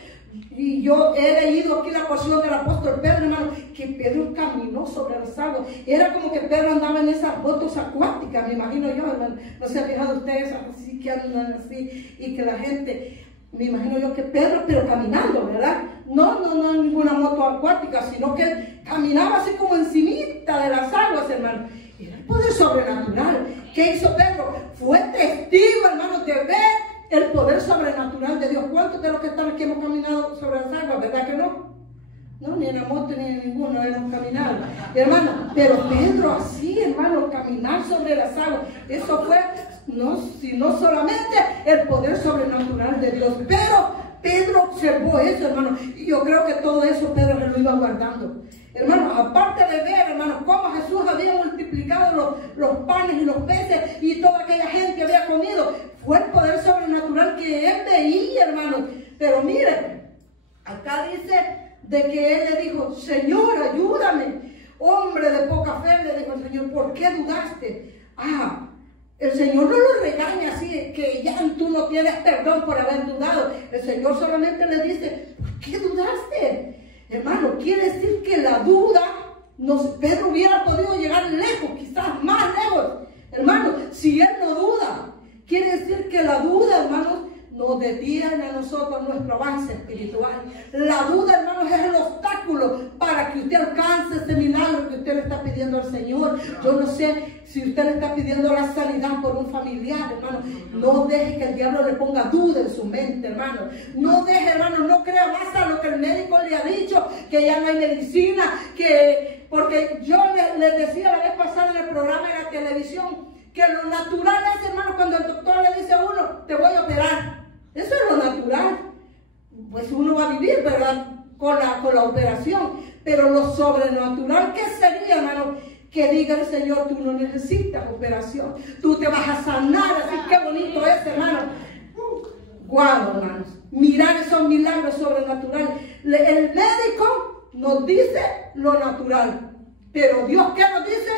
y yo he leído aquí la porción del apóstol Pedro, hermano, que Pedro caminó sobre las aguas. Era como que Pedro andaba en esas botas acuáticas, me imagino yo, hermano. No se han fijado ustedes así que andan así y que la gente, me imagino yo que Pedro, pero caminando, ¿verdad? No ninguna moto acuática, sino que caminaba así como encimita de las aguas, hermano. Era el poder sobrenatural. ¿Qué hizo Pedro? Fue testigo, hermano, de ver el poder sobrenatural de Dios. ¿Cuántos de los que están aquí hemos caminado sobre las aguas? ¿Verdad que no? No, ni en la moto ni en ninguno hemos caminado, hermano. Pero Pedro así, hermano, caminar sobre las aguas, eso fue, sino solamente el poder sobrenatural de Dios. Pero Pedro observó eso, hermano, y yo creo que todo eso Pedro lo iba guardando. Hermano, aparte de ver, hermano, cómo Jesús había multiplicado los panes y los peces y toda aquella gente había comido, fue el poder sobrenatural que él veía, hermano. Pero miren, acá dice de que él le dijo: Señor, ayúdame. Hombre de poca fe, le dijo el Señor, ¿por qué dudaste? El Señor no lo regaña así, que ya tú no tienes perdón por haber dudado. El Señor solamente le dice: ¿por qué dudaste? Hermano, quiere decir que la duda, Pedro hubiera podido llegar lejos, quizás más lejos. Hermano, si él no duda, quiere decir que la duda, hermanos, nos detiene a nosotros nuestro avance espiritual. La duda, hermanos, es el obstáculo para que usted alcance ese milagro que usted le está pidiendo al Señor. Yo no sé si usted le está pidiendo la sanidad por un familiar, hermano. No deje que el diablo le ponga duda en su mente, hermano. No deje, hermano, no crea más a lo que el médico le ha dicho, que ya no hay medicina, porque yo les decía la vez pasada en el programa de la televisión, que lo natural es, hermano, cuando el doctor le dice a uno: te voy a operar. Eso es lo natural. Pues uno va a vivir, ¿verdad?, con la operación. Pero lo sobrenatural, ¿qué sería, hermano? que diga el Señor, tú no necesitas operación, tú te vas a sanar, así que bonito es, hermano. Guau, hermanos, mirar esos milagros sobrenaturales. El médico nos dice lo natural, pero Dios, ¿qué nos dice?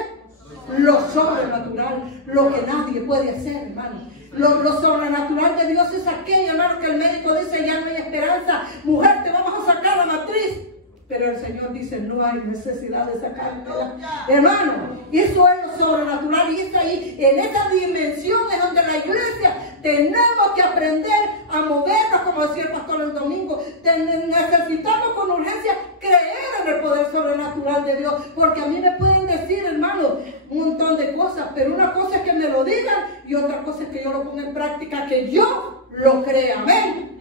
Lo sobrenatural, lo que nadie puede hacer, hermano. Lo sobrenatural de Dios es aquello, hermano, que el médico dice, ya no hay esperanza, mujer, te vamos a sacar la matriz. Pero el Señor dice, no hay necesidad de sacártela. Hermano, eso es lo sobrenatural, y es ahí, en esa dimensión es donde la iglesia tenemos que aprender a movernos, como decía el pastor el domingo. Necesitamos con urgencia creer en el poder sobrenatural de Dios, porque a mí me pueden decir, hermano, un montón de cosas, pero una cosa es que me lo digan y otra cosa es que yo lo ponga en práctica, que yo lo crea. Amén.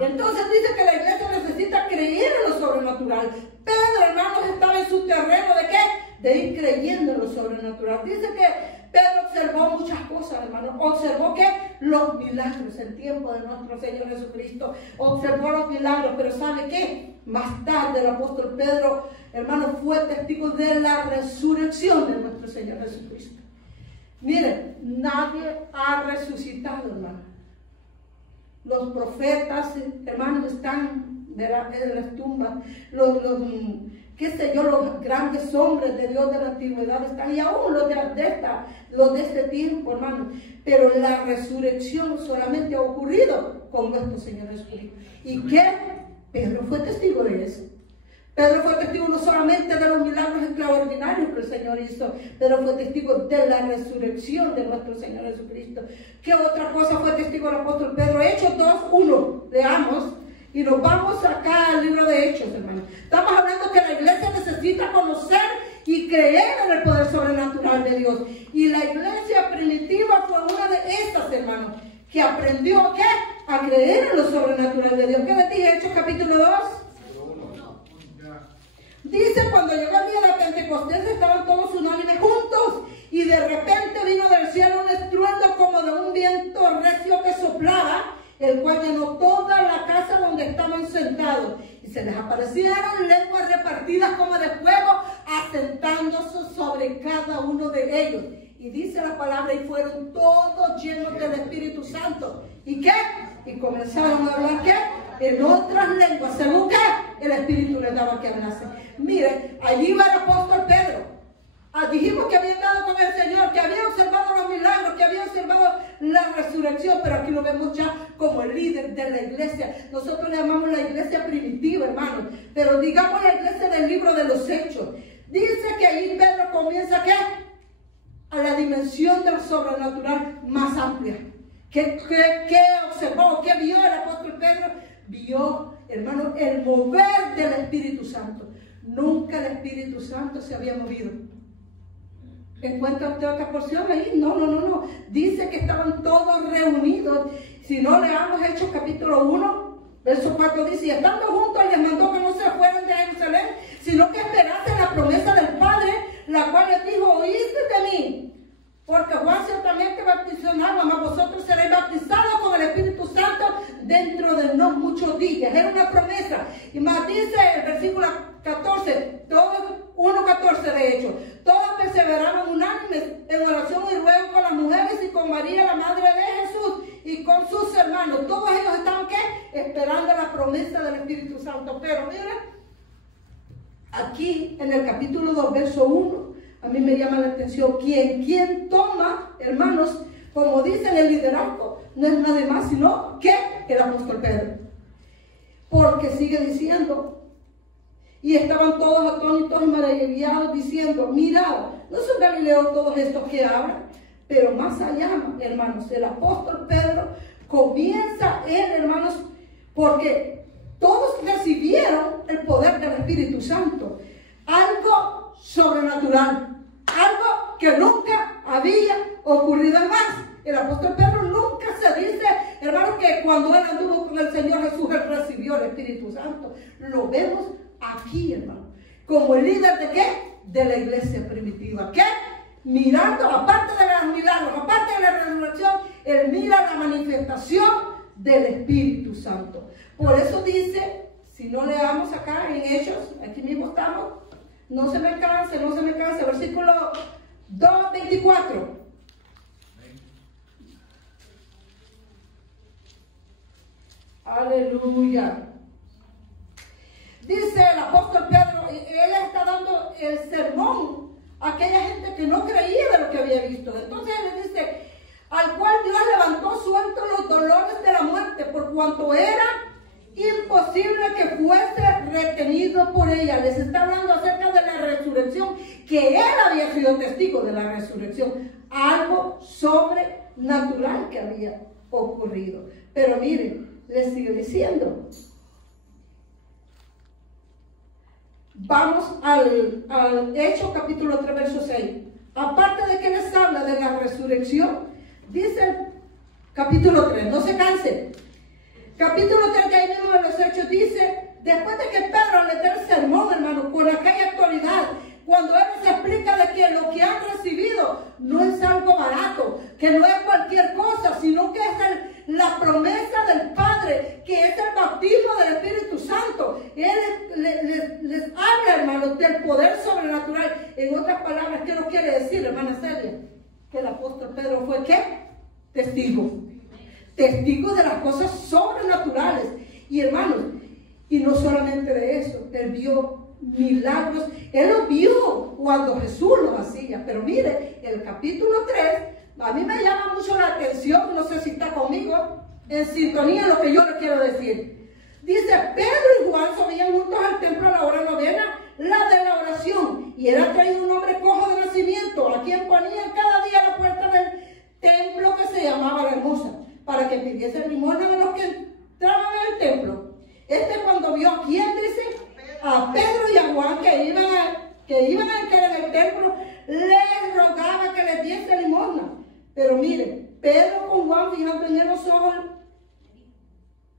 Entonces dice que la iglesia necesita creer en lo sobrenatural. Pedro, hermanos, estaba en su terreno ¿de qué? De ir creyendo en lo sobrenatural. Dice que Pedro observó muchas cosas, hermanos. Observó que los milagros, el tiempo de nuestro Señor Jesucristo. Observó los milagros, pero ¿sabe qué? Más tarde el apóstol Pedro, hermano, fue testigo de la resurrección de nuestro Señor Jesucristo. Miren, nadie ha resucitado, hermano. Los profetas, hermanos, están en las tumbas. Qué sé yo, los grandes hombres de Dios de la antigüedad están, y aún los de este tiempo, hermanos. Pero la resurrección solamente ha ocurrido con nuestro Señor Jesucristo. ¿Y qué? Pedro fue testigo de eso. Pedro fue testigo no solamente de los milagros extraordinarios que el Señor hizo, pero fue testigo de la resurrección de nuestro Señor Jesucristo. ¿Qué otra cosa fue testigo el apóstol Pedro? Hechos 2:1, leamos, y nos vamos acá al libro de Hechos, hermano. Estamos hablando que la iglesia necesita conocer y creer en el poder sobrenatural de Dios. Y la iglesia primitiva fue una de estas, hermanos, que aprendió, ¿qué? A creer en lo sobrenatural de Dios. ¿Qué les dije? Hechos capítulo 2. Dice, cuando llegó el día de Pentecostés, estaban todos unánimes juntos, y de repente vino del cielo un estruendo como de un viento recio que soplaba, el cual llenó toda la casa donde estaban sentados. Y se les aparecieron lenguas repartidas como de fuego, asentándose sobre cada uno de ellos. Y dice la palabra, y fueron todos llenos del Espíritu Santo. ¿Y qué? Y comenzaron a hablar, ¿qué? En otras lenguas, según que el Espíritu les daba que hablasen. Mire, allí va el apóstol Pedro. Dijimos que había estado con el Señor, que había observado los milagros, que había observado la resurrección, pero aquí lo vemos ya como el líder de la iglesia. Nosotros le llamamos la iglesia primitiva, hermano, pero digamos la iglesia del libro de los Hechos. Dice que allí Pedro comienza, ¿qué? A la dimensión de lo sobrenatural más amplia. ¿Qué observó? ¿Qué vio el apóstol Pedro? Vio, hermano, el mover del Espíritu Santo. Nunca el Espíritu Santo se había movido. ¿Encuentra usted otra porción ahí? No. Dice que estaban todos reunidos. Si no, leamos Hechos capítulo 1, verso 4, dice, y estando juntos les mandó que no se fueran de Jerusalén, sino que esperasen la promesa del Padre, la cual les dijo, oíste de mí. Porque Juan ciertamente bautizó en agua, mas vosotros seréis bautizados con el Espíritu Santo dentro de no muchos días. Era una promesa. Y más dice el versículo 14, 1:14 de hecho, todos perseveraron unánimes en oración y ruego con las mujeres y con María, la madre de Jesús, y con sus hermanos. Todos ellos estaban, ¿qué? Esperando la promesa del Espíritu Santo. Pero miren, aquí en el capítulo 2, verso 1, a mí me llama la atención quien toma, hermanos, como dicen el liderazgo, no es nada más sino que el apóstol Pedro. Porque sigue diciendo, y estaban todos atónitos y maravillados diciendo, mirad, ¿no son galileos todos estos que hablan? Pero más allá, hermanos, el apóstol Pedro comienza hermanos, porque todos recibieron el poder del Espíritu Santo. Algo sobrenatural, algo que nunca había ocurrido más. El apóstol Pedro nunca se dice, hermanos, que cuando él anduvo con el Señor Jesús, él recibió el Espíritu Santo. Lo vemos aquí, hermano, como el líder de ¿qué? De la iglesia primitiva. ¿Qué? Mirando, aparte de los milagros, aparte de la resurrección, él mira la manifestación del Espíritu Santo. Por eso dice, si no leamos acá en Hechos, aquí mismo estamos, No se me canse, no se me canse. Versículo 2:24. Aleluya. Dice el apóstol Pedro, él está dando el sermón a aquella gente que no creía de lo que había visto. Entonces él le dice, al cual Dios levantó sueltos los dolores de la muerte, por cuanto era imposible que fuese retenido por ella. Les está hablando acerca de la resurrección, que él había sido testigo de la resurrección, algo sobrenatural que había ocurrido. Pero miren, les sigue diciendo, vamos al Hechos capítulo 3 verso 6. Aparte de que les habla de la resurrección, dice el capítulo 3, no se canse. Capítulo 3 de ahí mismo de los Hechos dice, después de que Pedro le da el sermón, hermano, con aquella autoridad, cuando él les explica de que lo que han recibido no es algo barato, que no es cualquier cosa, sino que es la promesa del Padre, que es el bautismo del Espíritu Santo. Él les habla, hermanos, del poder sobrenatural. En otras palabras, ¿qué nos quiere decir, hermana Celia? Que el apóstol Pedro fue, ¿qué? Testigo. Testigo de las cosas sobrenaturales. Y hermanos, y no solamente de eso, él vio milagros, él los vio cuando Jesús los hacía. Pero mire, el capítulo 3, a mí me llama mucho la atención, no sé si está conmigo, en sintonía lo que yo le quiero decir. Dice, Pedro y Juan subían juntos al templo a la hora novena, la de la oración, y era traído un hombre cojo de nacimiento, a quien ponían cada día a la puerta del templo que se llamaba La Hermosa, para que pidiese limosna de los que entraban en el templo. Cuando vio a quién, dice, a Pedro y a Juan que iban a entrar en el templo, les rogaba que les diese limosna. Pero mire, Pedro con Juan, fijando en él los ojos,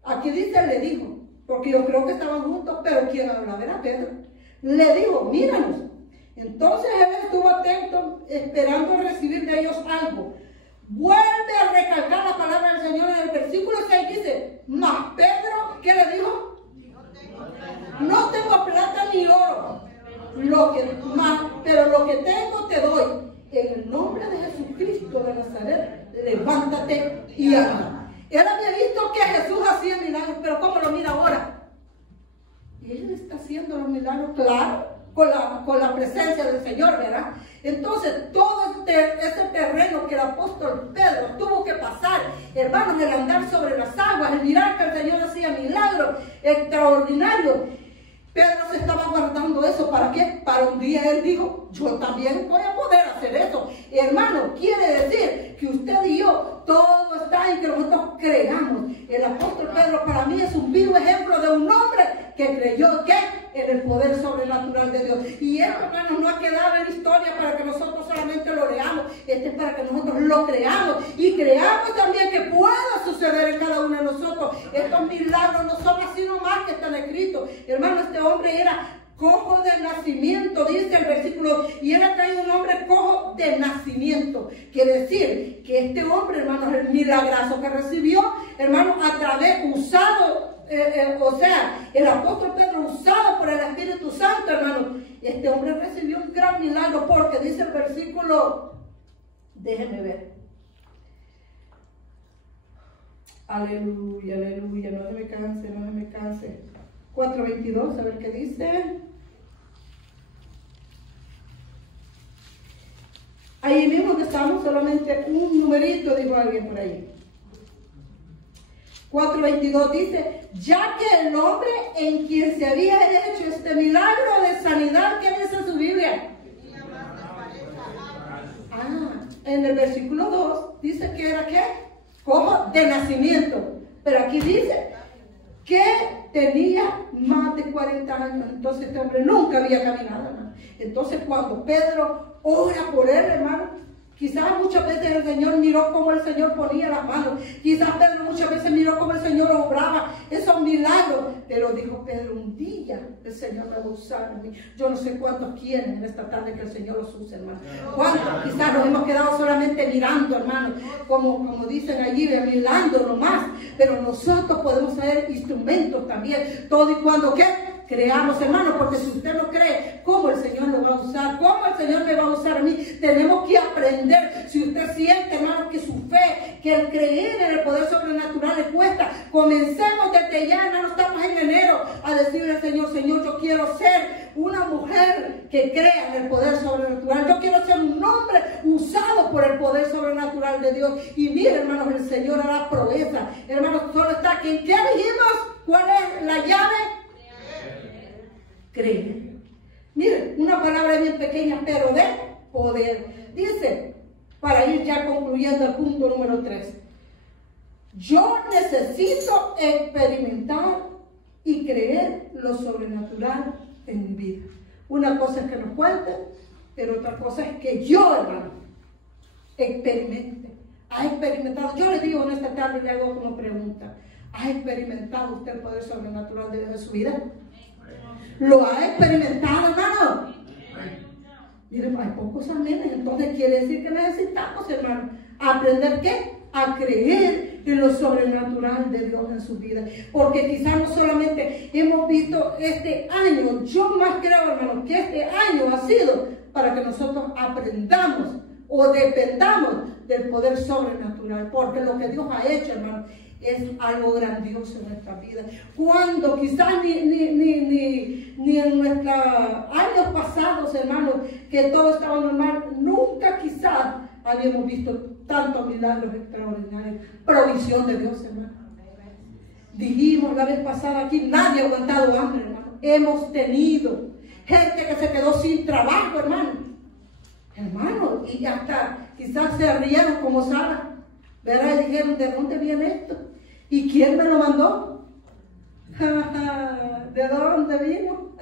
aquí dice, le dijo, porque yo creo que estaban juntos, pero quien hablaba era Pedro. Le dijo, míranos. Entonces él estuvo atento, esperando recibir de ellos algo. Vuelve a recalcar la palabra del Señor en el versículo 6, dice, mas Pedro, ¿qué le dijo? No tengo plata ni oro, pero lo que tengo te doy. En el nombre de Jesucristo de Nazaret, levántate y anda. Él había visto que Jesús hacía milagros, pero ¿cómo lo mira ahora? Y él está haciendo los milagros, claro, con la presencia del Señor, ¿verdad? Entonces, todo ese terreno que el apóstol Pedro tuvo que pasar, hermanos, el andar sobre las aguas, el mirar que el Señor hacía milagros extraordinarios, Pedro se estaba guardando eso. ¿Para qué? Para un día él dijo, yo también voy a poder hacer eso. Hermano, quiere decir que usted y yo, todo está en que nosotros creamos. El apóstol Pedro para mí es un vivo ejemplo de un hombre que creyó que en el poder sobrenatural de Dios. Y esto, hermanos, no ha quedado en historia para que nosotros solamente lo leamos. Este es para que nosotros lo creamos y creamos también que pueda suceder en cada uno de nosotros. Estos milagros no son así nomás que están escritos. Hermano, este hombre era cojo de nacimiento, dice el versículo, y él ha traído un hombre cojo de nacimiento. Quiere decir que este hombre, hermanos, el milagrazo que recibió, hermanos, a través, usado, o sea, el apóstol Pedro usado por el Espíritu Santo, hermano, este hombre recibió un gran milagro, porque dice el versículo, déjenme ver, aleluya, aleluya, no se me canse, no se me canse, 4:22, a ver qué dice. Ahí mismo que estamos, solamente un numerito, dijo alguien por ahí. 4:22 dice, ya que el hombre en quien se había hecho este milagro de sanidad, ¿qué dice su Biblia? En el versículo 2 dice que era ¿qué? Cojo de nacimiento. Pero aquí dice que tenía más de 40 años. Entonces este hombre nunca había caminado, hermano. Entonces cuando Pedro ora por él, hermano, quizás muchas veces el Señor miró cómo el Señor ponía las manos. Quizás Pedro muchas veces miró cómo el Señor obraba esos milagros. Pero dijo Pedro, un día el Señor me va a usar a mí. Yo no sé cuántos quieren en esta tarde que el Señor los use, hermano. ¿Cuántos quizás nos hemos quedado solamente mirando, hermano? Como dicen allí, mirando nomás. Pero nosotros podemos ser instrumentos también. Todo y cuando, ¿qué? creamos, hermanos, porque si usted no cree, ¿cómo el Señor lo va a usar? ¿Cómo el Señor me va a usar a mí? Tenemos que aprender. Si usted siente, hermano, que su fe, que el creer en el poder sobrenatural le cuesta, comencemos desde ya, hermano, estamos en enero, a decirle al Señor, Señor, yo quiero ser una mujer que crea en el poder sobrenatural. Yo quiero ser un hombre usado por el poder sobrenatural de Dios. Y mire, hermanos, el Señor hará proeza. Hermanos, solo está aquí. ¿Qué dijimos? ¿Cuál es la llave? Creer. Mire, una palabra bien pequeña, pero de poder. Dice, para ir ya concluyendo el punto número 3. Yo necesito experimentar y creer lo sobrenatural en mi vida. Una cosa es que nos cuenten, pero otra cosa es que yo, hermano, experimente. ¿Ha experimentado? Yo le digo en esta tarde, le hago una pregunta. ¿Ha experimentado usted el poder sobrenatural de Dios en su vida? ¿Lo ha experimentado, hermano? Miren, hay pocos amenes, entonces quiere decir que necesitamos, hermano, aprender ¿qué? A creer en lo sobrenatural de Dios en su vida. Porque quizás no solamente hemos visto este año, yo más creo, hermano, que este año ha sido para que nosotros aprendamos o dependamos del poder sobrenatural. Porque lo que Dios ha hecho, hermano, es algo grandioso en nuestra vida. Cuando quizás ni en nuestros años pasados, hermanos, que todo estaba normal, nunca quizás habíamos visto tantos milagros extraordinarios. Provisión de Dios, hermano. Dijimos la vez pasada aquí, nadie ha aguantado hambre, hermano. Hemos tenido gente que se quedó sin trabajo, hermano. Hermano, y hasta quizás se rieron como Sara, ¿verdad? Y dijeron, ¿de dónde viene esto? ¿Y quién me lo mandó? ¿De dónde vino?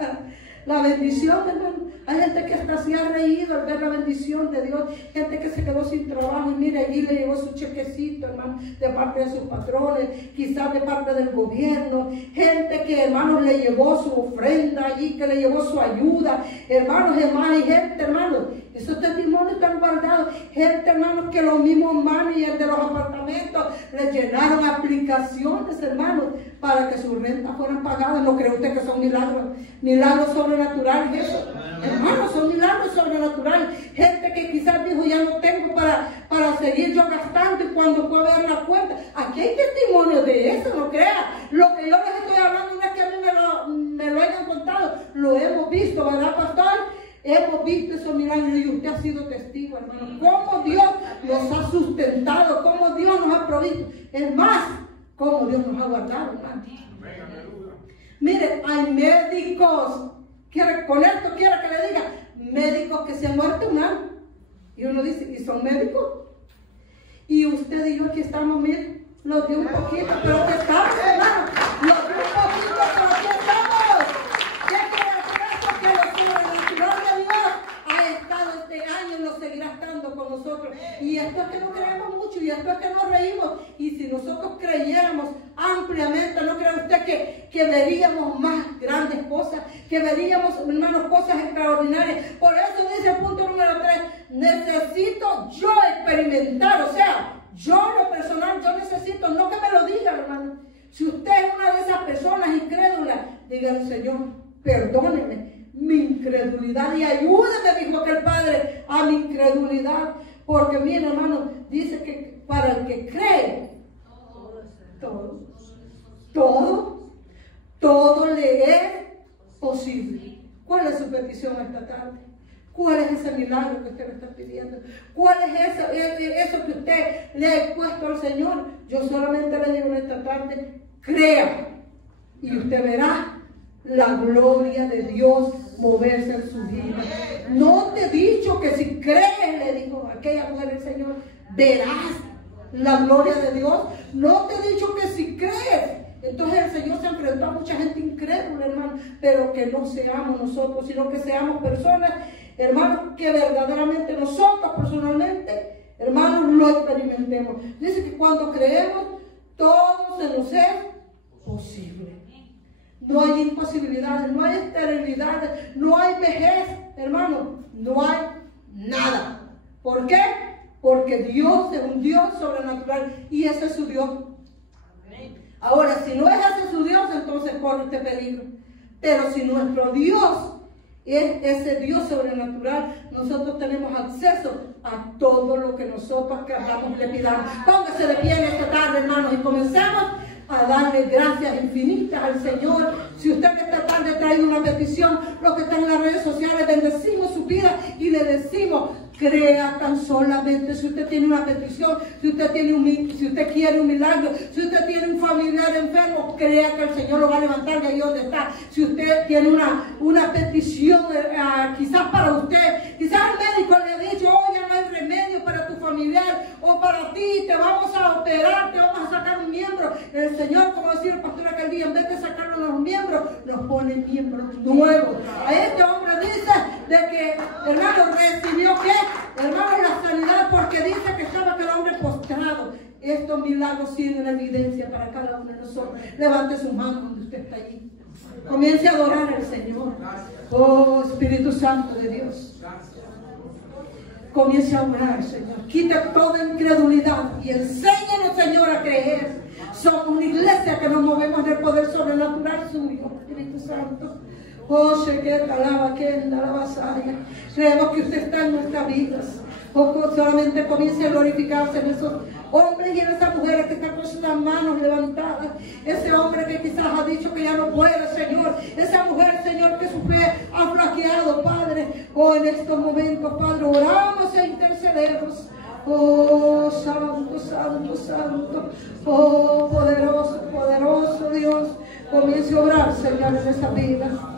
La bendición, hermano. Hay gente que hasta se ha reído al ver la bendición de Dios. Gente que se quedó sin trabajo y mire, allí le llegó su chequecito, hermano, de parte de sus patrones, quizás de parte del gobierno. Gente que, hermano, le llevó su ofrenda allí, que le llevó su ayuda. Hermanos, hermanos, y gente, hermanos, esos testimonios están guardados. Gente, hermanos, que los mismos managers de los apartamentos les llenaron aplicaciones, hermanos, para que sus rentas fueran pagadas. ¿No cree usted que son milagros? Milagros sobrenaturales, eso. Hermanos, son milagros sobrenaturales. Gente que quizás dijo, ya no tengo para seguir yo gastando, y cuando fue a ver la cuenta. Aquí hay testimonios de eso, no crea. Lo que yo les estoy hablando no es que a mí me lo hayan contado. Lo hemos visto, ¿verdad, pastor? Hemos visto esos milagros y usted ha sido testigo, hermano. Cómo Dios nos ha sustentado, cómo Dios nos ha provisto. Es más, cómo Dios nos ha guardado, hermano. Mire, hay médicos, con esto quiero que le diga, médicos que se han muerto, hermano. Y uno dice, ¿y son médicos? Y usted y yo aquí estamos, mire, los dio un poquito, pero que estamos, hermano. Los dio un poquito, pero aquí estamos. ¿Qué quiere decir esto? Que lo sobrenatural de Dios ha estado este año y lo seguirá estando con nosotros. Y esto es que no creemos mucho, y esto es que nos reímos. Y si nosotros creyéramos ampliamente, ¿no cree usted que veríamos más grandes cosas? Que veríamos, hermanos, cosas extraordinarias. Por eso dice el punto número 3, necesito yo experimentar, o sea, yo en lo personal, yo necesito, no que me lo diga, hermano. Si usted es una de esas personas incrédulas, dígale, Señor, perdóneme mi incredulidad y ayúdeme, dijo aquel padre, a mi incredulidad. Porque mire, hermano, dice que para el que cree, todo le es posible. ¿Cuál es su petición esta tarde? ¿Cuál es ese milagro que usted me está pidiendo? ¿Cuál es eso que usted le ha puesto al Señor? Yo solamente le digo en esta tarde, crea, y usted verá la gloria de Dios moverse en su vida. No te he dicho que si crees, le dijo aquella mujer el Señor, verás la gloria de Dios. No te he dicho que si crees. Entonces el Señor se enfrentó a mucha gente incrédula, hermano, pero que no seamos nosotros, sino que seamos personas, hermanos, que verdaderamente nosotros personalmente, hermanos, lo experimentemos. Dice que cuando creemos, todo se nos es posible. No hay imposibilidades, no hay esterilidades, no hay vejez, hermano, no hay nada. ¿Por qué? Porque Dios es un Dios sobrenatural y ese es su Dios. Ahora, si no es ese su Dios, entonces corre este peligro. Pero si nuestro Dios es ese Dios sobrenatural, nosotros tenemos acceso a todo lo que nosotros queramos le pidamos. Póngase de pie en esta tarde, hermanos, y comencemos a darle gracias infinitas al Señor. Si usted esta tarde trae una petición, los que están en las redes sociales, bendecimos su vida y le decimos: crea tan solamente. Si usted tiene una petición, si usted quiere un milagro, si usted tiene un familiar enfermo, crea que el Señor lo va a levantar de ahí donde está. Si usted tiene una petición, quizás para usted, quizás el médico le ha dicho: oh, ya no hay remedio para tu familiar o para ti, te vamos a operar, te vamos a sacar un miembro. El Señor, como decía el pastor aquel día, en vez de sacarnos los miembros, nos pone miembros nuevos. A este hombre dice de que, hermano, recibió ¿qué? Hermano, la sanidad, porque dice que estaba aquel hombre postrado. Estos milagros sirven de evidencia para cada uno de nosotros. Levante su mano donde usted está allí. Comience a adorar al Señor. Oh, Espíritu Santo de Dios. Comience a orar, Señor. Quita toda incredulidad y enséñanos, Señor, a creer. Somos una iglesia que nos movemos del poder sobrenatural suyo, Espíritu Santo. Oh, creemos que usted está en nuestras vidas. Oh, solamente comience a glorificarse en esos hombres y en esas mujeres que están con sus manos levantadas. Ese hombre que quizás ha dicho que ya no puede, Señor. Esa mujer, Señor, que su fe ha flaqueado, Padre. Oh, en estos momentos, Padre, oramos e intercedemos. Oh, santo, santo, santo. Oh, poderoso, poderoso Dios. Comience a orar, Señor, en esa vida.